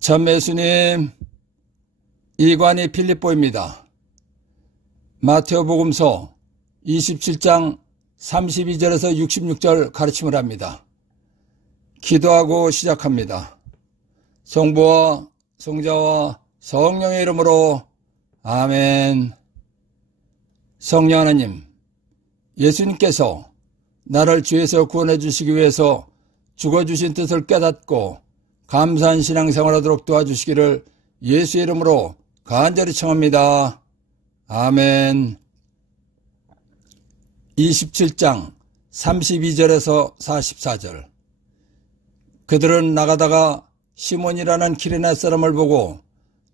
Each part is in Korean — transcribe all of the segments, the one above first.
참 예수님, 이관이 필립보입니다. 마태오복음서 27장 32절에서 66절 가르침을 합니다. 기도하고 시작합니다. 성부와 성자와 성령의 이름으로 아멘. 성령 하나님, 예수님께서 나를 죄에서 구원해 주시기 위해서 죽어주신 뜻을 깨닫고 감사한 신앙생활하도록 도와주시기를 예수의 이름으로 간절히 청합니다. 아멘. 27장 32절에서 44절. 그들은 나가다가 시몬이라는 키레네 사람을 보고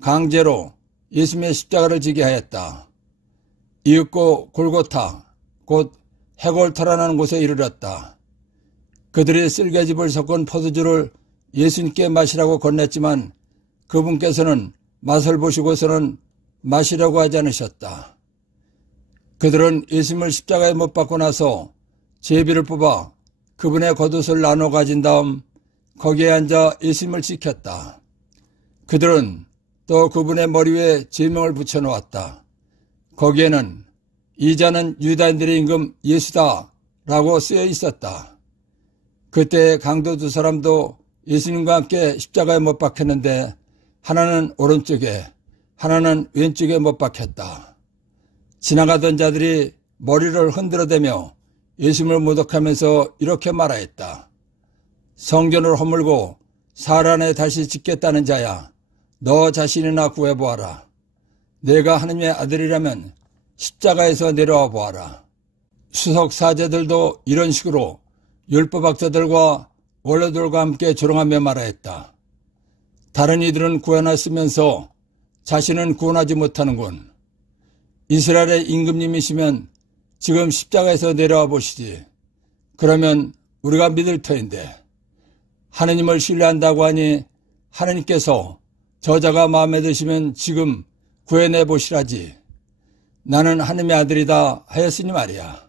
강제로 예수님의 십자가를 지게 하였다. 이윽고 골고타 곧 해골터라는 곳에 이르렀다. 그들이 쓸개즙을 섞은 포도주를 예수님께 마시라고 건넸지만 그분께서는 맛을 보시고서는 마시라고 하지 않으셨다. 그들은 예수님을 십자가에 못 박고 나서 제비를 뽑아 그분의 겉옷을 나눠 가진 다음 거기에 앉아 예수님을 지켰다. 그들은 또 그분의 머리 위에 제명을 붙여놓았다. 거기에는 이 자는 유다인들의 임금 예수다 라고 쓰여 있었다. 그때 강도 두 사람도 예수님과 함께 십자가에 못 박혔는데 하나는 오른쪽에 하나는 왼쪽에 못 박혔다. 지나가던 자들이 머리를 흔들어대며 예수님을 모독하면서 이렇게 말하였다. 성전을 허물고 살 안에 다시 짓겠다는 자야, 너 자신이나 구해보아라. 내가 하느님의 아들이라면 십자가에서 내려와 보아라. 수석 사제들도 이런 식으로 율법학자들과 원로들과 함께 조롱하며 말하였다. 다른 이들은 구원하시면서 자신은 구원하지 못하는군. 이스라엘의 임금님이시면 지금 십자가에서 내려와 보시지. 그러면 우리가 믿을 터인데. 하느님을 신뢰한다고 하니 하느님께서 저자가 마음에 드시면 지금 구해내 보시라지. 나는 하느님의 아들이다 하였으니 말이야.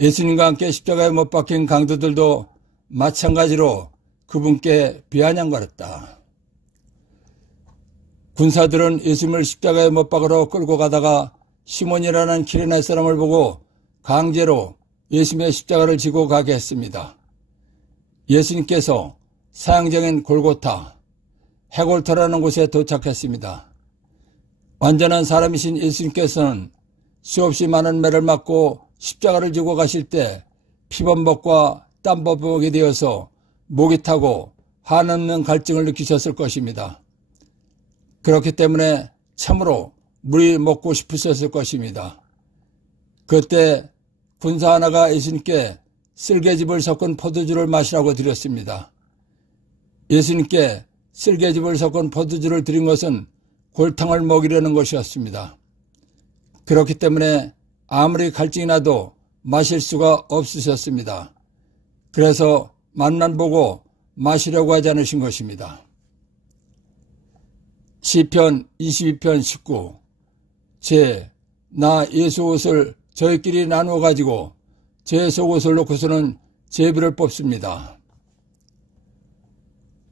예수님과 함께 십자가에 못 박힌 강도들도 마찬가지로 그분께 비아냥거렸다. 군사들은 예수님을 십자가에 못 박으러 끌고 가다가 시몬이라는 키레네 사람을 보고 강제로 예수님의 십자가를 지고 가게 했습니다. 예수님께서 사형정인 골고타, 해골터라는 곳에 도착했습니다. 완전한 사람이신 예수님께서는 수없이 많은 매를 맞고 십자가를 지고 가실 때 피범벅과 땀범벅이 되어서 목이 타고 한없는 갈증을 느끼셨을 것입니다. 그렇기 때문에 참으로 물이 먹고 싶으셨을 것입니다. 그때 군사 하나가 예수님께 쓸개즙을 섞은 포도주를 마시라고 드렸습니다. 예수님께 쓸개즙을 섞은 포도주를 드린 것은 골탕을 먹이려는 것이었습니다. 그렇기 때문에 아무리 갈증이 나도 마실 수가 없으셨습니다. 그래서 맛만 보고 마시려고 하지 않으신 것입니다. 시편 22편 19. 나 예수 옷을 저희끼리 나누어 가지고 제 속옷을 놓고서는 제비를 뽑습니다.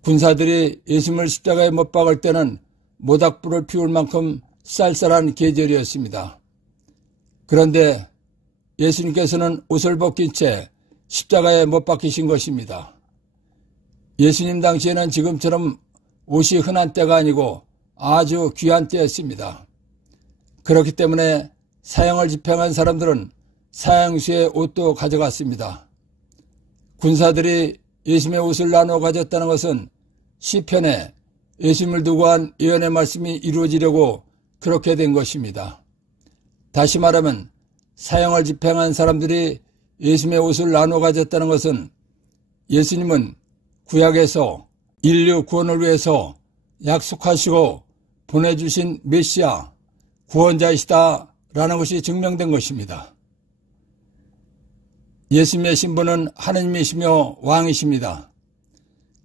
군사들이 예수님을 십자가에 못 박을 때는 모닥불을 피울 만큼 쌀쌀한 계절이었습니다. 그런데 예수님께서는 옷을 벗긴 채 십자가에 못 박히신 것입니다. 예수님 당시에는 지금처럼 옷이 흔한 때가 아니고 아주 귀한 때였습니다. 그렇기 때문에 사형을 집행한 사람들은 사형수의 옷도 가져갔습니다. 군사들이 예수님의 옷을 나누어 가졌다는 것은 시편에 예수님을 두고 한 예언의 말씀이 이루어지려고 그렇게 된 것입니다. 다시 말하면 사형을 집행한 사람들이 예수님의 옷을 나누어 가졌다는 것은 예수님은 구약에서 인류 구원을 위해서 약속하시고 보내주신 메시아, 구원자이시다라는 것이 증명된 것입니다. 예수님의 신분은 하느님이시며 왕이십니다.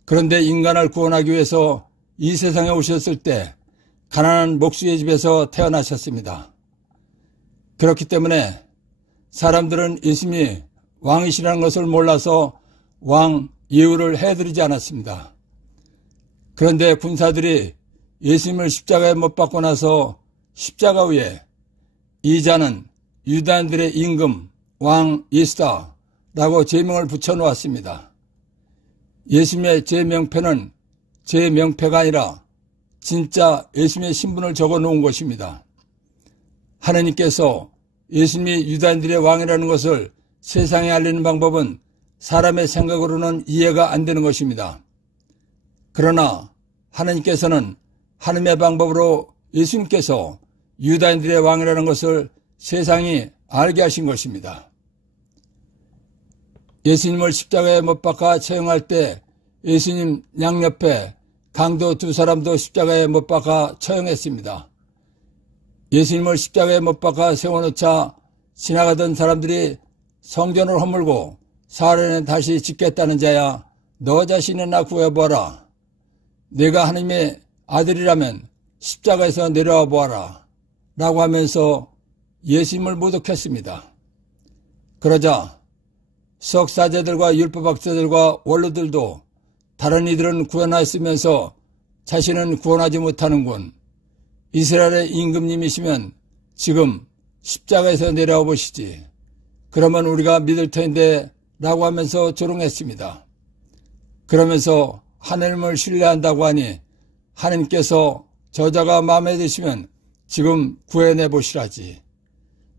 그런데 인간을 구원하기 위해서 이 세상에 오셨을 때 가난한 목수의 집에서 태어나셨습니다. 그렇기 때문에 사람들은 예수님이 왕이시라는 것을 몰라서 왕 예우를 해드리지 않았습니다. 그런데 군사들이 예수님을 십자가에 못 박고 나서 십자가 위에 이 자는 유다인들의 임금 왕 예수다 라고 제명을 붙여놓았습니다. 예수님의 제 명패는 제 명패가 아니라 진짜 예수님의 신분을 적어놓은 것입니다. 하나님께서 예수님이 유다인들의 왕이라는 것을 세상에 알리는 방법은 사람의 생각으로는 이해가 안 되는 것입니다. 그러나 하나님께서는 하나님의 방법으로 예수님께서 유다인들의 왕이라는 것을 세상이 알게 하신 것입니다. 예수님을 십자가에 못 박아 처형할 때 예수님 양옆에 강도 두 사람도 십자가에 못 박아 처형했습니다. 예수님을 십자가에 못 박아 세워놓자 지나가던 사람들이 성전을 허물고 사흘에 다시 짓겠다는 자야 너 자신이나 구해보아라. 내가 하나님의 아들이라면 십자가에서 내려와 보아라 라고 하면서 예수님을 모독했습니다. 그러자 석사자들과 율법학자들과 원로들도 다른 이들은 구원하였으면서 자신은 구원하지 못하는군. 이스라엘의 임금님이시면 지금 십자가에서 내려와 보시지. 그러면 우리가 믿을 텐데 라고 하면서 조롱했습니다. 그러면서 하나님을 신뢰한다고 하니 하나님께서 저자가 마음에 드시면 지금 구해내 보시라지.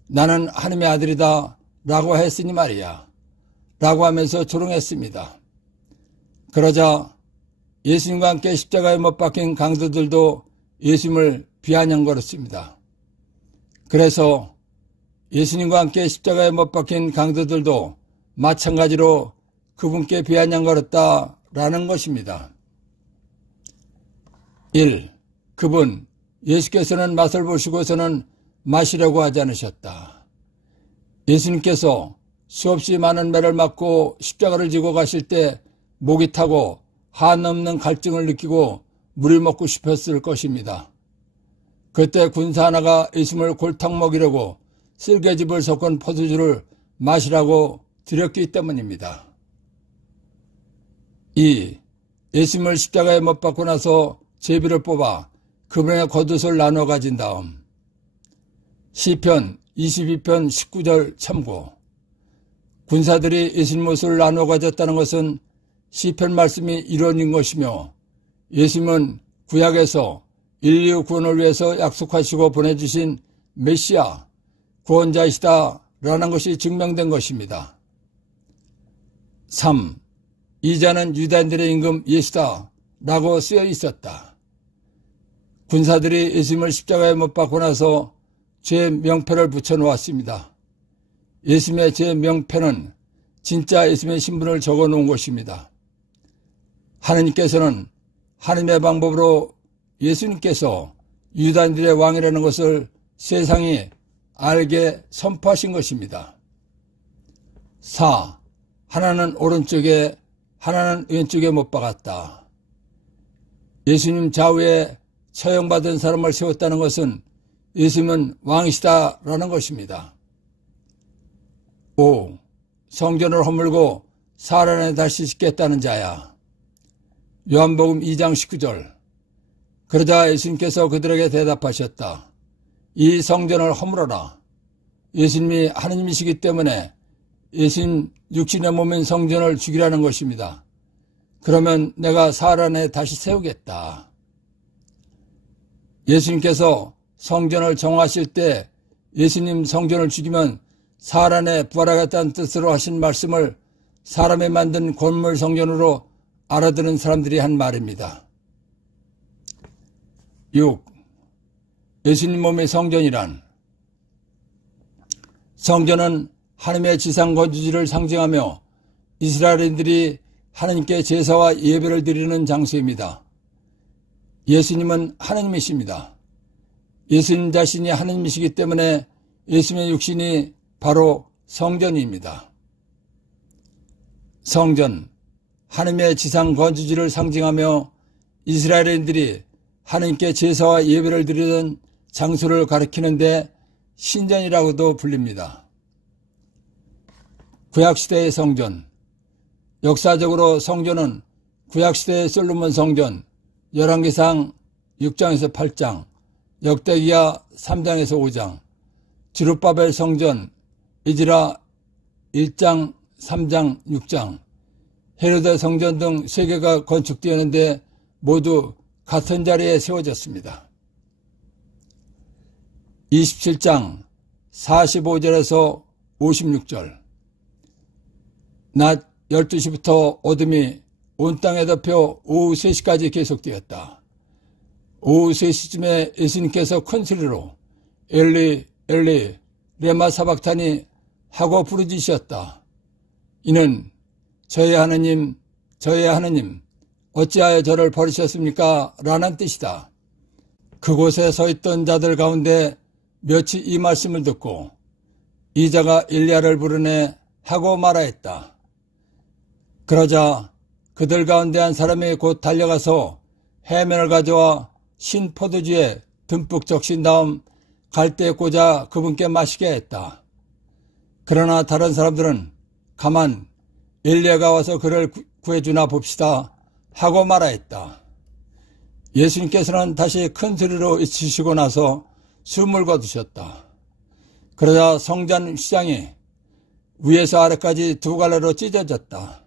나는 하나님의 아들이다 라고 했으니 말이야 라고 하면서 조롱했습니다. 그러자 예수님과 함께 십자가에 못 박힌 강도들도 예수님을 비아냥거렸습니다. 그래서 예수님과 함께 십자가에 못 박힌 강도들도 마찬가지로 그분께 비아냥거렸다라는 것입니다. 1. 그분 예수께서는 맛을 보시고서는 마시려고 하지 않으셨다. 예수님께서 수없이 많은 매를 맞고 십자가를 지고 가실 때 목이 타고 한없는 갈증을 느끼고 물을 먹고 싶었을 것입니다. 그때 군사 하나가 예수님을 골탕 먹이려고 쓸개즙을 섞은 포도주를 마시라고 드렸기 때문입니다. 2. 예수님을 십자가에 못 박고 나서 제비를 뽑아 그분의 겉옷을 나눠 가진 다음 시편 22편 19절 참고. 군사들이 예수님 옷을 나눠 가졌다는 것은 시편 말씀이 이론인 것이며 예수님은 구약에서 인류 구원을 위해서 약속하시고 보내주신 메시아 구원자이시다 라는 것이 증명된 것입니다. 3. 이 자는 유다인들의 임금 예수다 라고 쓰여 있었다. 군사들이 예수님을 십자가에 못 박고 나서 제 명패를 붙여놓았습니다. 예수님의 제 명패는 진짜 예수님의 신분을 적어놓은 것입니다. 하나님께서는 하나님의 방법으로 예수님께서 유다인들의 왕이라는 것을 세상이 알게 선포하신 것입니다. 4. 하나는 오른쪽에 하나는 왼쪽에 못 박았다. 예수님 좌우에 처형받은 사람을 세웠다는 것은 예수님은 왕이시다라는 것입니다. 5. 성전을 허물고 사흘 안에 다시 짓겠다는 자야. 요한복음 2장 19절. 그러자 예수님께서 그들에게 대답하셨다. 이 성전을 허물어라. 예수님이 하느님이시기 때문에 예수님 육신의 몸인 성전을 죽이라는 것입니다. 그러면 내가 사흘 안에 다시 세우겠다. 예수님께서 성전을 정하실 때 예수님 성전을 죽이면 사흘 안에 부활하겠다는 뜻으로 하신 말씀을 사람이 만든 건물 성전으로 알아듣는 사람들이 한 말입니다. 6. 예수님 몸의 성전이란 성전은 하나님의 지상 거주지를 상징하며 이스라엘인들이 하나님께 제사와 예배를 드리는 장소입니다. 예수님은 하나님이십니다. 예수님 자신이 하나님이시기 때문에 예수님의 육신이 바로 성전입니다. 성전, 하나님의 지상 거주지를 상징하며 이스라엘인들이 하나님께 제사와 예배를 드리던 장소를 가리키는데 신전이라고도 불립니다. 구약시대의 성전, 역사적으로 성전은 구약시대의 솔로몬 성전, 열왕기상 6장에서 8장, 역대기야 3장에서 5장, 지룻바벨 성전, 이즈라 1장, 3장, 6장, 헤로데 성전 등 3개가 건축되었는데 모두 같은 자리에 세워졌습니다. 27장 45절에서 56절, 낮 12시부터 어둠이 온 땅에 덮여 오후 3시까지 계속되었다. 오후 3시쯤에 예수님께서 큰 소리로 엘리 엘리 레마 사박타니 하고 부르짖으셨다. 이는 저의 하느님 저의 하느님 어찌하여 저를 버리셨습니까? 라는 뜻이다. 그곳에 서 있던 자들 가운데 몇이 이 말씀을 듣고 이 자가 엘리야를 부르네 하고 말하였다. 그러자 그들 가운데 한 사람이 곧 달려가서 해면을 가져와 신 포도주에 듬뿍 적신 다음 갈대에 꽂아 그분께 마시게 했다. 그러나 다른 사람들은 가만 엘리야가 와서 그를 구해주나 봅시다 하고 말하였다. 예수님께서는 다시 큰 소리로 외치시고 나서 숨을 거두셨다. 그러자 성전 시장이 위에서 아래까지 2갈래로 찢어졌다.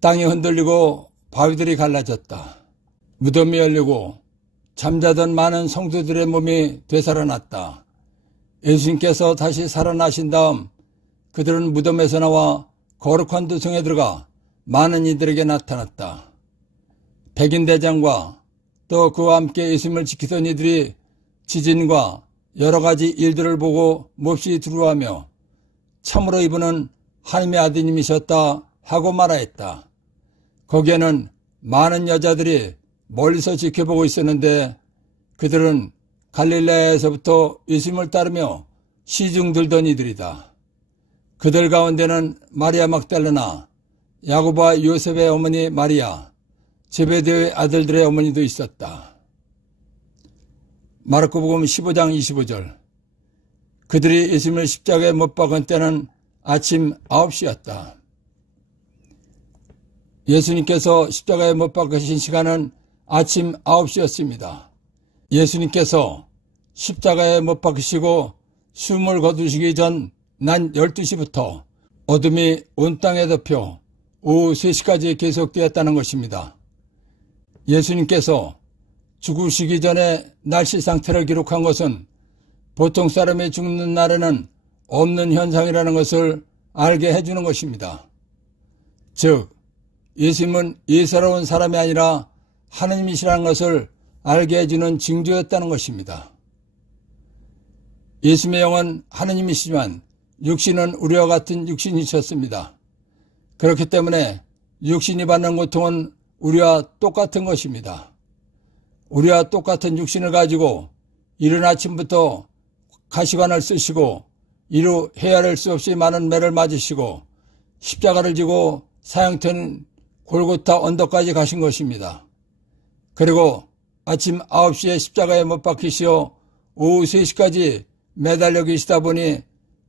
땅이 흔들리고 바위들이 갈라졌다. 무덤이 열리고 잠자던 많은 성도들의 몸이 되살아났다. 예수님께서 다시 살아나신 다음 그들은 무덤에서 나와 거룩한 도성에 들어가 많은 이들에게 나타났다. 백인대장과 또 그와 함께 예수님을 지키던 이들이 지진과 여러 가지 일들을 보고 몹시 두려워하며 참으로 이분은 하나님의 아드님이셨다 하고 말하였다. 거기에는 많은 여자들이 멀리서 지켜보고 있었는데 그들은 갈릴레아에서부터 예수님을 따르며 시중 들던 이들이다. 그들 가운데는 마리아 막달라나, 야고보와 요셉의 어머니 마리아, 제베데의 아들들의 어머니도 있었다. 마르코복음 15장 25절. 그들이 예수님을 십자가에 못 박은 때는 아침 9시였다. 예수님께서 십자가에 못 박으신 시간은 아침 9시였습니다. 예수님께서 십자가에 못 박히시고 숨을 거두시기 전 낮 12시부터 어둠이 온 땅에 덮여 오후 3시까지 계속되었다는 것입니다. 예수님께서 죽으시기 전에 날씨 상태를 기록한 것은 보통 사람이 죽는 날에는 없는 현상이라는 것을 알게 해주는 것입니다. 즉, 예수님은 예사로운 사람이 아니라 하느님이시라는 것을 알게 해주는 징조였다는 것입니다. 예수님의 영은 하느님이시지만 육신은 우리와 같은 육신이셨습니다. 그렇기 때문에 육신이 받는 고통은 우리와 똑같은 것입니다. 우리와 똑같은 육신을 가지고 이른 아침부터 가시관을 쓰시고 이루 헤아릴 수 없이 많은 매를 맞으시고 십자가를 지고 사형된 골고타 언덕까지 가신 것입니다. 그리고 아침 9시에 십자가에 못 박히시어 오후 3시까지 매달려 계시다 보니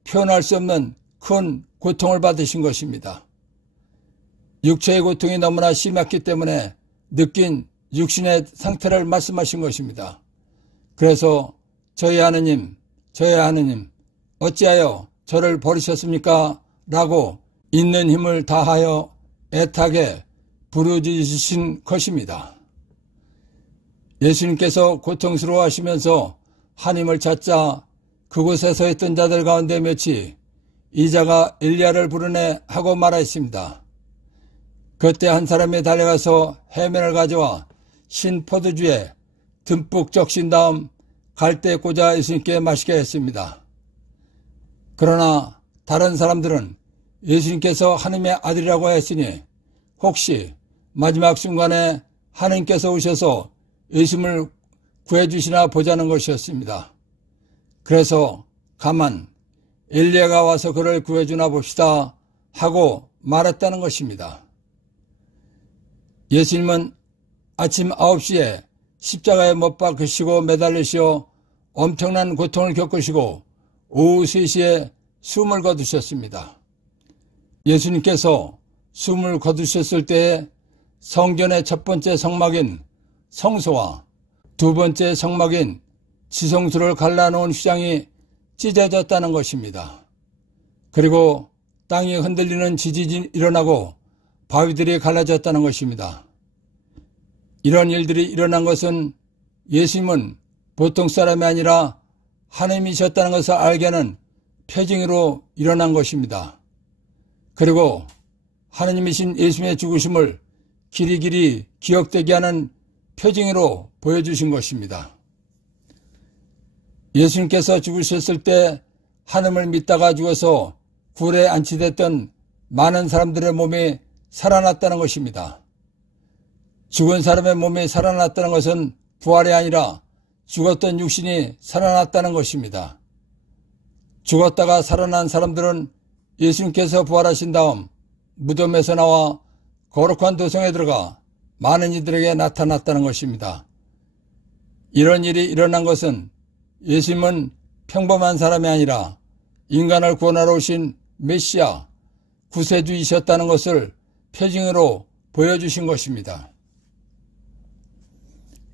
표현할 수 없는 큰 고통을 받으신 것입니다. 육체의 고통이 너무나 심했기 때문에 느낀 육신의 상태를 말씀하신 것입니다. 그래서 저희 하느님 어찌하여 저를 버리셨습니까? 라고 있는 힘을 다하여 애타게 부르짖으신 것입니다. 예수님께서 고통스러워하시면서 하나님을 찾자 그곳에 서 있던 자들 가운데 몇이 이 자가 엘리야를 부르네 하고 말하였습니다. 그때 한 사람이 달려가서 해면을 가져와 신 포도주에 듬뿍 적신 다음 갈대에 꽂아 예수님께 마시게 했습니다. 그러나 다른 사람들은 예수님께서 하나님의 아들이라고 했으니 혹시 마지막 순간에 하나님께서 오셔서 예수님을 구해주시나 보자는 것이었습니다. 그래서 가만 엘리야가 와서 그를 구해주나 봅시다 하고 말했다는 것입니다. 예수님은 아침 9시에 십자가에 못 박히시고 매달리시어 엄청난 고통을 겪으시고 오후 3시에 숨을 거두셨습니다. 예수님께서 숨을 거두셨을 때에 성전의 첫 번째 성막인 성소와 두 번째 성막인 지성소를 갈라놓은 휘장이 찢어졌다는 것입니다. 그리고 땅이 흔들리는 지진이 일어나고 바위들이 갈라졌다는 것입니다. 이런 일들이 일어난 것은 예수님은 보통 사람이 아니라 하나님이셨다는 것을 알게 하는 표징으로 일어난 것입니다. 그리고 하나님이신 예수님의 죽으심을 길이길이 기억되게 하는 표징으로 보여주신 것입니다. 예수님께서 죽으셨을 때 하나님을 믿다가 죽어서 굴에 안치됐던 많은 사람들의 몸이 살아났다는 것입니다. 죽은 사람의 몸이 살아났다는 것은 부활이 아니라 죽었던 육신이 살아났다는 것입니다. 죽었다가 살아난 사람들은 예수님께서 부활하신 다음 무덤에서 나와 거룩한 도성에 들어가 많은 이들에게 나타났다는 것입니다. 이런 일이 일어난 것은 예수님은 평범한 사람이 아니라 인간을 구원하러 오신 메시아, 구세주이셨다는 것을 표징으로 보여주신 것입니다.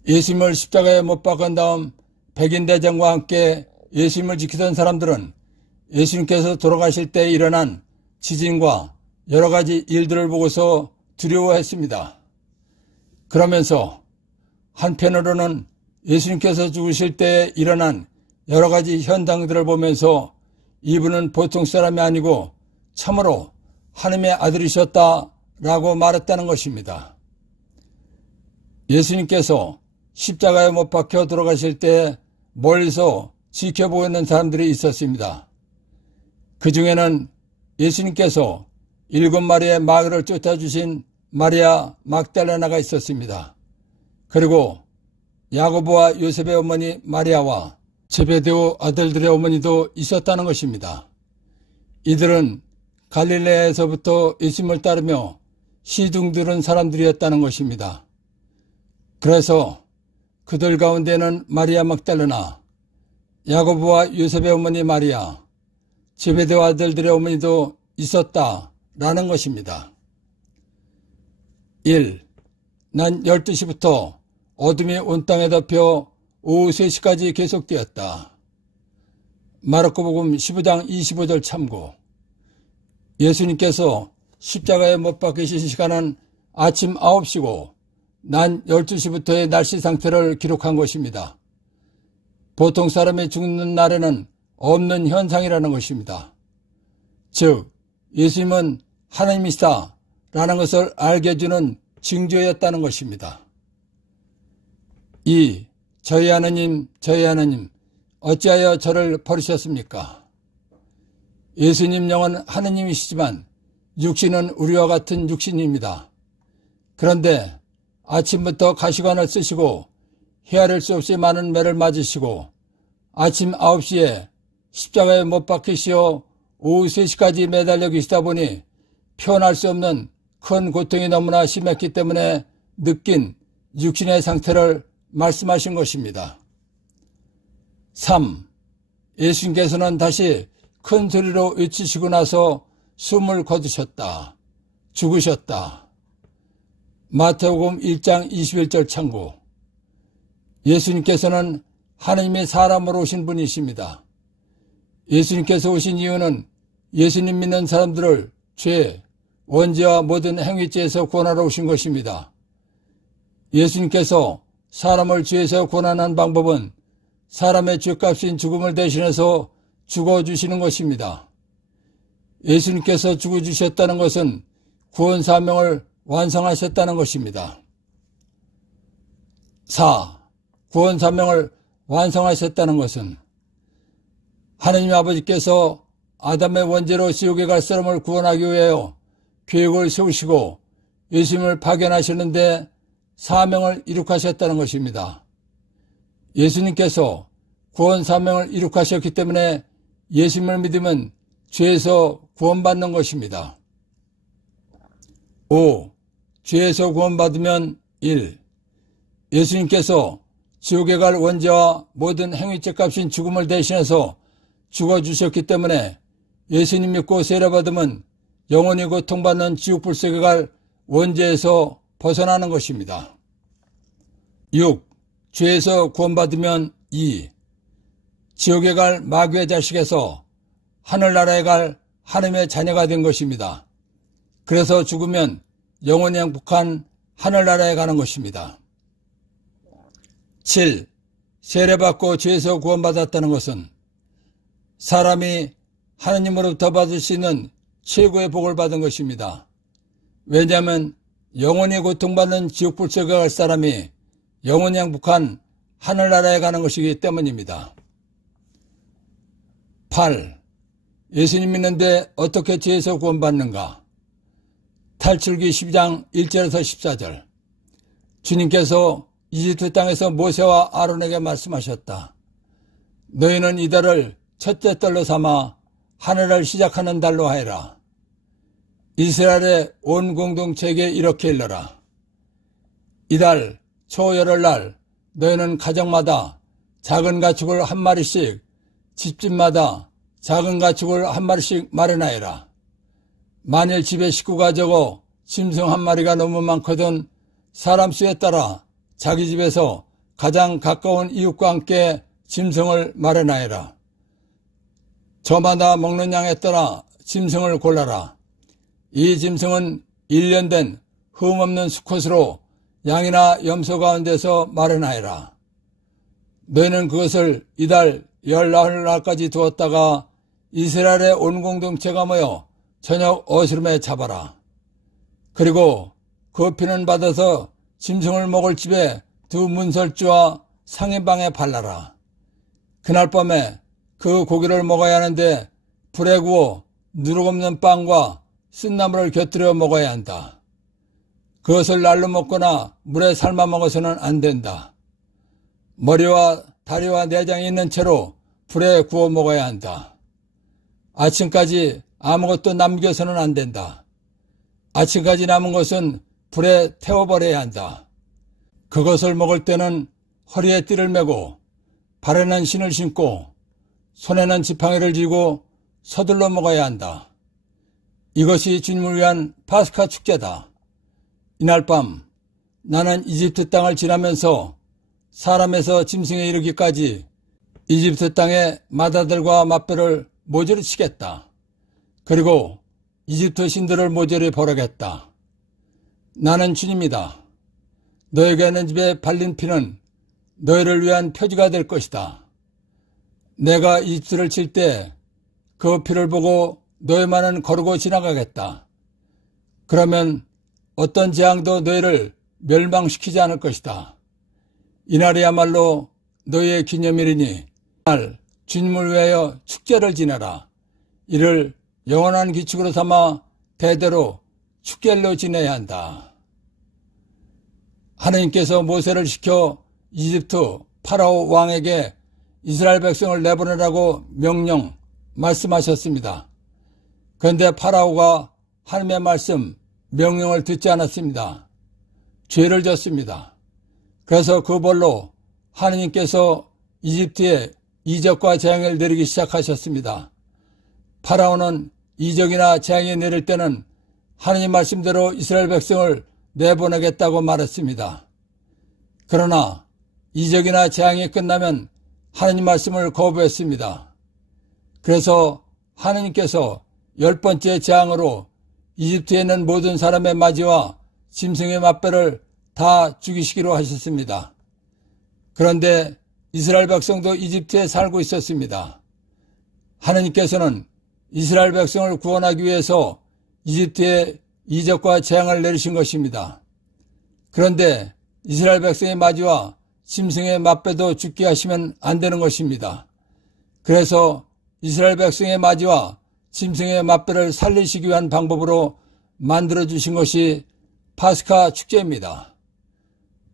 예수님을 십자가에 못 박은 다음 백인대장과 함께 예수님을 지키던 사람들은 예수님께서 돌아가실 때 일어난 지진과 여러 가지 일들을 보고서 두려워했습니다. 그러면서 한편으로는 예수님께서 죽으실 때 일어난 여러 가지 현상들을 보면서 이분은 보통 사람이 아니고 참으로 하나님의 아들이셨다라고 말했다는 것입니다. 예수님께서 십자가에 못 박혀 돌아가실 때 멀리서 지켜보고 있는 사람들이 있었습니다. 그 중에는 예수님께서 7마리의 마귀를 쫓아주신 마리아 막달레나가 있었습니다. 그리고 야고보와 요셉의 어머니 마리아와 제베데오 아들들의 어머니도 있었다는 것입니다. 이들은 갈릴레에서부터 예수님을 따르며 시중 들은 사람들이었다는 것입니다. 그래서 그들 가운데는 마리아 막달레나, 야고보와 요셉의 어머니 마리아, 제베데오 아들들의 어머니도 있었다라는 것입니다. 1. 난 12시부터 어둠이 온 땅에 덮여 오후 3시까지 계속되었다. 마르코복음 15장 25절 참고. 예수님께서 십자가에 못 박히신 시간은 아침 9시고 난 12시부터의 날씨 상태를 기록한 것입니다. 보통 사람이 죽는 날에는 없는 현상이라는 것입니다. 즉 예수님은 하나님이시다라는 것을 알게 해주는 징조였다는 것입니다. 2. 저희 하나님 어찌하여 저를 버리셨습니까? 예수님 영은 하나님이시지만 육신은 우리와 같은 육신입니다. 그런데 아침부터 가시관을 쓰시고 헤아릴 수 없이 많은 매를 맞으시고 아침 9시에 십자가에 못 박히시어 오후 3시까지 매달려 계시다 보니 표현할 수 없는 큰 고통이 너무나 심했기 때문에 느낀 육신의 상태를 말씀하신 것입니다. 3. 예수님께서는 다시 큰 소리로 외치시고 나서 숨을 거두셨다. 죽으셨다. 마태복음 1장 21절 참고. 예수님께서는 하나님의 사람으로 오신 분이십니다. 예수님께서 오신 이유는 예수님 믿는 사람들을 죄, 원죄와 모든 행위죄에서 구원하러 오신 것입니다. 예수님께서 사람을 죄에서 구원하는 방법은 사람의 죄값인 죽음을 대신해서 죽어주시는 것입니다. 예수님께서 죽어주셨다는 것은 구원 사명을 완성하셨다는 것입니다. 4. 구원 사명을 완성하셨다는 것은 하나님 아버지께서 아담의 원죄로 지옥에 갈 사람을 구원하기 위하여 계획을 세우시고 예수님을 파견하셨는데 사명을 이룩하셨다는 것입니다. 예수님께서 구원 사명을 이룩하셨기 때문에 예수님을 믿으면 죄에서 구원받는 것입니다. 5. 죄에서 구원받으면 1. 예수님께서 지옥에 갈 원죄와 모든 행위죄 값인 죽음을 대신해서 죽어주셨기 때문에 예수님 믿고 세례받으면 영원히 고통받는 지옥불속에 갈 원죄에서 벗어나는 것입니다. 6. 죄에서 구원받으면 2. 지옥에 갈 마귀의 자식에서 하늘나라에 갈 하나님의 자녀가 된 것입니다. 그래서 죽으면 영원히 행복한 하늘나라에 가는 것입니다. 7. 세례받고 죄에서 구원받았다는 것은 사람이 하나님으로부터 받을 수 있는 최고의 복을 받은 것입니다. 왜냐하면 영원히 고통받는 지옥불 속에 갈 사람이 영원히 행복한 하늘나라에 가는 것이기 때문입니다. 8. 예수님 믿는데 어떻게 죄에서 구원받는가? 탈출기 12장 1절에서 14절. 주님께서 이집트 땅에서 모세와 아론에게 말씀하셨다. 너희는 이달을 첫째 달로 삼아 하늘을 시작하는 달로 하여라. 이스라엘의 온 공동체에게 이렇게 일러라. 이달 초열흘날 너희는 가정마다 작은 가축을 한 마리씩, 집집마다 작은 가축을 한 마리씩 마련하여라. 만일 집에 식구가 적어 짐승 한 마리가 너무 많거든 사람 수에 따라 자기 집에서 가장 가까운 이웃과 함께 짐승을 마련하여라. 저마다 먹는 양에 따라 짐승을 골라라. 이 짐승은 1년 된 흠없는 수컷으로 양이나 염소 가운데서 마련하여라. 너희는 그것을 이달 14날까지 두었다가 이스라엘의 온 공동체가 모여 저녁 어스름에 잡아라. 그리고 그 피는 받아서 짐승을 먹을 집에 두 문설주와 상인방에 발라라. 그날 밤에 그 고기를 먹어야 하는데 불에 구워 누룩 없는 빵과 쓴나물을 곁들여 먹어야 한다. 그것을 날로 먹거나 물에 삶아 먹어서는 안 된다. 머리와 다리와 내장이 있는 채로 불에 구워 먹어야 한다. 아침까지 아무것도 남겨서는 안 된다. 아침까지 남은 것은 불에 태워버려야 한다. 그것을 먹을 때는 허리에 띠를 메고 발에는 신을 신고 손에는 지팡이를 쥐고 서둘러 먹어야 한다. 이것이 주님을 위한 파스카 축제다. 이날 밤 나는 이집트 땅을 지나면서 사람에서 짐승에 이르기까지 이집트 땅의 마다들과 맛배를 모조리 치겠다. 그리고 이집트 신들을 모조리 벌하겠다. 나는 주님이다. 너에게 있는 집에 발린 피는 너희를 위한 표지가 될 것이다. 내가 이집트를 칠 때 그 피를 보고 너희만은 거르고 지나가겠다. 그러면 어떤 재앙도 너희를 멸망시키지 않을 것이다. 이날이야말로 너희의 기념일이니 날 주님을 위하여 축제를 지내라. 이를 영원한 기축으로 삼아 대대로 축제로 지내야 한다. 하나님께서 모세를 시켜 이집트 파라오 왕에게 이스라엘 백성을 내보내라고 말씀하셨습니다. 그런데 파라오가 하나님의 말씀, 명령을 듣지 않았습니다. 죄를 졌습니다. 그래서 그 벌로 하나님께서 이집트에 이적과 재앙을 내리기 시작하셨습니다. 파라오는 이적이나 재앙이 내릴 때는 하나님 말씀대로 이스라엘 백성을 내보내겠다고 말했습니다. 그러나 이적이나 재앙이 끝나면 하나님 말씀을 거부했습니다. 그래서 하나님께서 10번째 재앙으로 이집트에 있는 모든 사람의 마지와 짐승의 맛배를 다 죽이시기로 하셨습니다. 그런데 이스라엘 백성도 이집트에 살고 있었습니다. 하나님께서는 이스라엘 백성을 구원하기 위해서 이집트에 이적과 재앙을 내리신 것입니다. 그런데 이스라엘 백성의 마지와 짐승의 맛배도 죽게 하시면 안 되는 것입니다. 그래서 이스라엘 백성의 마지와 짐승의 맛배를 살리시기 위한 방법으로 만들어주신 것이 파스카 축제입니다.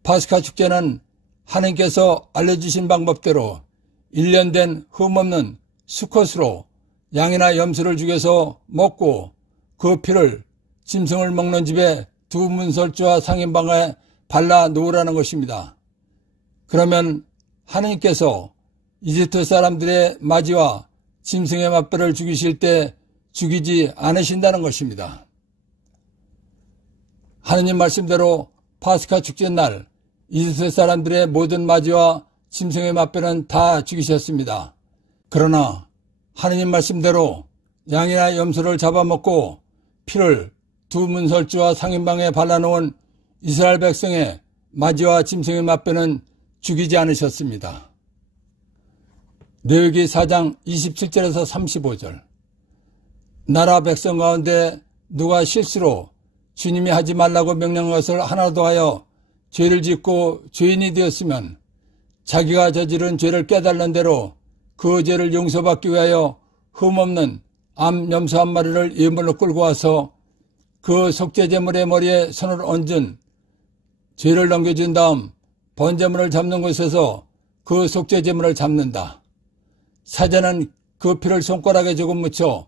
파스카 축제는 하나님께서 알려주신 방법대로 1년 된 흠없는 수컷으로 양이나 염소를 죽여서 먹고 그 피를 짐승을 먹는 집에 두 문설주와 상인방에 발라 놓으라는 것입니다. 그러면 하나님께서 이집트 사람들의 마지와 짐승의 맛배를 죽이실 때 죽이지 않으신다는 것입니다. 하느님 말씀대로 파스카 축제날 이스라엘 사람들의 모든 마지와 짐승의 맛배는 다 죽이셨습니다. 그러나 하느님 말씀대로 양이나 염소를 잡아먹고 피를 두 문설주와 상인방에 발라놓은 이스라엘 백성의 마지와 짐승의 맛배는 죽이지 않으셨습니다. 레위기 4장 27절에서 35절. 나라 백성 가운데 누가 실수로 주님이 하지 말라고 명령한 것을 하나도 하여 죄를 짓고 죄인이 되었으면 자기가 저지른 죄를 깨달는 대로 그 죄를 용서받기 위하여 흠없는 암 염소 한 마리를 예물로 끌고 와서 그 속죄제물의 머리에 손을 얹은 죄를 넘겨준 다음 번제물을 잡는 곳에서 그 속죄제물을 잡는다. 사제는 그 피를 손가락에 조금 묻혀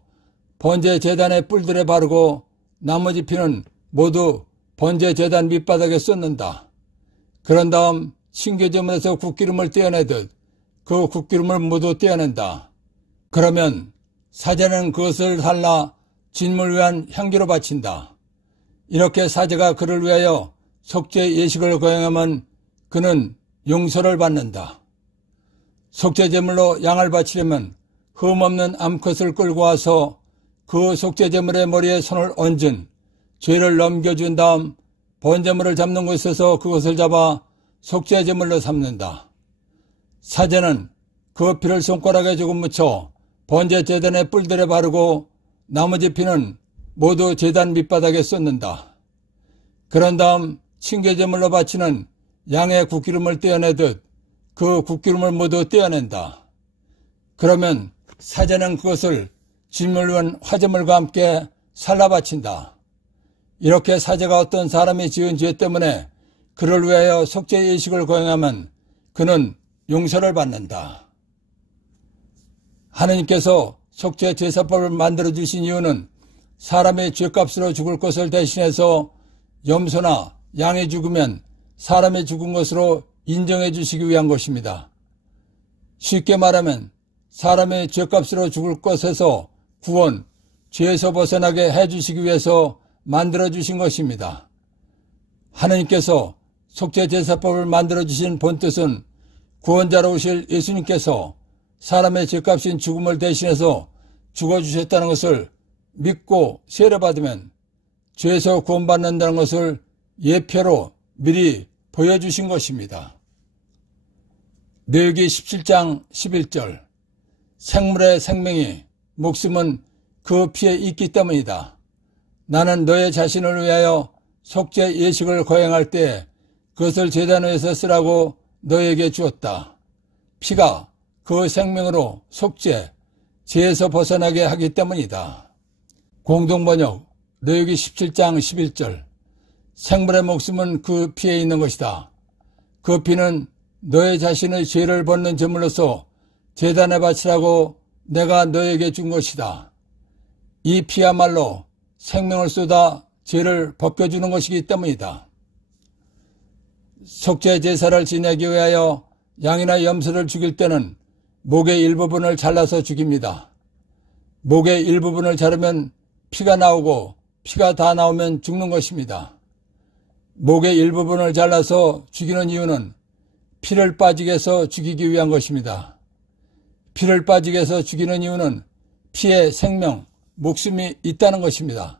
번제 제단의 뿔들에 바르고 나머지 피는 모두 번제 제단 밑바닥에 쏟는다. 그런 다음 신교제물에서 국기름을 떼어내듯 그 국기름을 모두 떼어낸다. 그러면 사제는 그것을 살라 진물 위한 향기로 바친다. 이렇게 사제가 그를 위하여 속죄 예식을 거행하면 그는 용서를 받는다. 속죄제물로 양을 바치려면 흠없는 암컷을 끌고 와서 그 속죄제물의 머리에 손을 얹은 죄를 넘겨준 다음 번제물을 잡는 곳에서 그것을 잡아 속죄제물로 삼는다. 사제는 그 피를 손가락에 조금 묻혀 번제 제단의 뿔들에 바르고 나머지 피는 모두 제단 밑바닥에 쏟는다. 그런 다음 친교제물로 바치는 양의 국기름을 떼어내듯 그 국기름을 모두 떼어낸다. 그러면 사제는 그것을 진물 위한 화제물과 함께 살라 바친다. 이렇게 사제가 어떤 사람이 지은 죄 때문에 그를 위하여 속죄 예식을 거행하면 그는 용서를 받는다. 하느님께서 속죄 제사법을 만들어 주신 이유는 사람의 죄값으로 죽을 것을 대신해서 염소나 양이 죽으면 사람이 죽은 것으로 인정해 주시기 위한 것입니다. 쉽게 말하면 사람의 죄값으로 죽을 것에서 구원, 죄에서 벗어나게 해주시기 위해서 만들어 주신 것입니다. 하느님께서 속죄제사법을 만들어 주신 본뜻은 구원자로 오실 예수님께서 사람의 죄값인 죽음을 대신해서 죽어주셨다는 것을 믿고 세례받으면 죄에서 구원받는다는 것을 예표로 미리 보여주신 것입니다. 레위기 17장 11절. 생물의 생명이 목숨은 그 피에 있기 때문이다. 나는 너의 자신을 위하여 속죄 예식을 거행할 때 그것을 제단 위에서 쓰라고 너에게 주었다. 피가 그 생명으로 속죄, 죄에서 벗어나게 하기 때문이다. 공동번역 레위기 17장 11절. 생물의 목숨은 그 피에 있는 것이다. 그 피는 너의 자신의 죄를 벗는 제물로서 제단에 바치라고 내가 너에게 준 것이다. 이 피야말로 생명을 쏟아 죄를 벗겨주는 것이기 때문이다. 속죄 제사를 지내기 위하여 양이나 염소를 죽일 때는 목의 일부분을 잘라서 죽입니다. 목의 일부분을 자르면 피가 나오고 피가 다 나오면 죽는 것입니다. 목의 일부분을 잘라서 죽이는 이유는 피를 빠지게 해서 죽이기 위한 것입니다. 피를 빠지게 해서 죽이는 이유는 피에 생명, 목숨이 있다는 것입니다.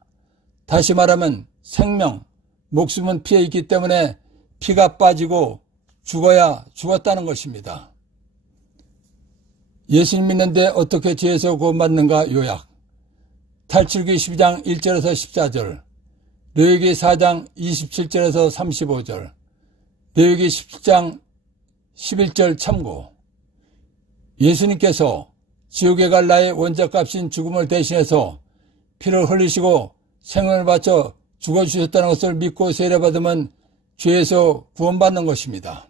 다시 말하면 생명, 목숨은 피에 있기 때문에 피가 빠지고 죽어야 죽었다는 것입니다. 예수님 믿는데 어떻게 죄에서 구원받는가 요약. 탈출기 12장 1절에서 14절, 레위기 4장 27절에서 35절, 레위기 17장 11절 참고. 예수님께서 지옥에 갈 나의 원자값인 죽음을 대신해서 피를 흘리시고 생명을 바쳐 죽어주셨다는 것을 믿고 세례받으면 죄에서 구원받는 것입니다.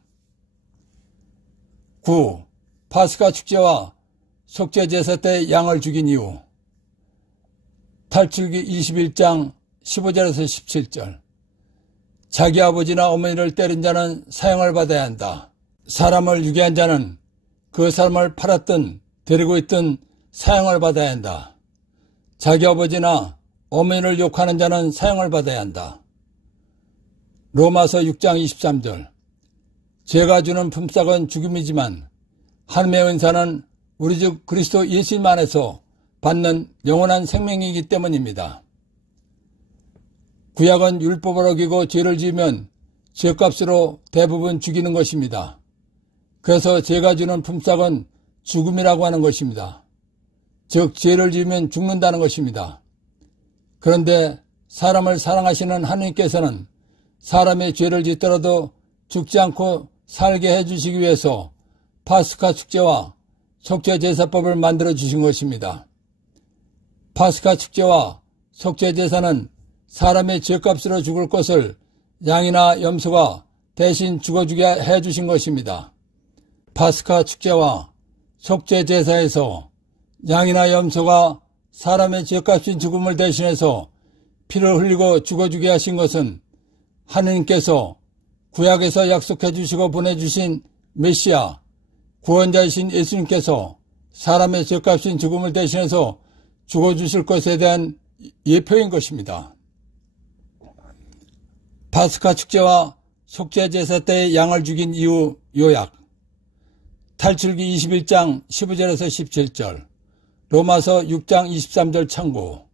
9. 파스카 축제와 속죄제사 때 양을 죽인 이유. 탈출기 21장 15절에서 17절. 자기 아버지나 어머니를 때린 자는 사형을 받아야 한다. 사람을 유괴한 자는 그 사람을 팔았든 데리고 있든 사형을 받아야 한다. 자기 아버지나 어머니를 욕하는 자는 사형을 받아야 한다. 로마서 6장 23절. 죄가 주는 품삯은 죽음이지만 하나님의 은사는 우리 주 그리스도 예수님 안에서 받는 영원한 생명이기 때문입니다. 구약은 율법을 어기고 죄를 지으면 죄값으로 대부분 죽이는 것입니다. 그래서 죄가 주는 품삯은 죽음이라고 하는 것입니다. 즉 죄를 지으면 죽는다는 것입니다. 그런데 사람을 사랑하시는 하나님께서는 사람의 죄를 짓더라도 죽지 않고 살게 해주시기 위해서 파스카 축제와 속죄제사법을 만들어 주신 것입니다. 파스카 축제와 속죄제사는 사람의 죄값으로 죽을 것을 양이나 염소가 대신 죽어주게 해주신 것입니다. 파스카 축제와 속죄제사에서 양이나 염소가 사람의 죄값인 죽음을 대신해서 피를 흘리고 죽어주게 하신 것은 하느님께서 구약에서 약속해 주시고 보내주신 메시아, 구원자이신 예수님께서 사람의 죄값인 죽음을 대신해서 죽어주실 것에 대한 예표인 것입니다. 파스카 축제와 속죄제사 때의 양을 죽인 이후 요약. 탈출기 21장 15절에서 17절, 로마서 6장 23절 참고.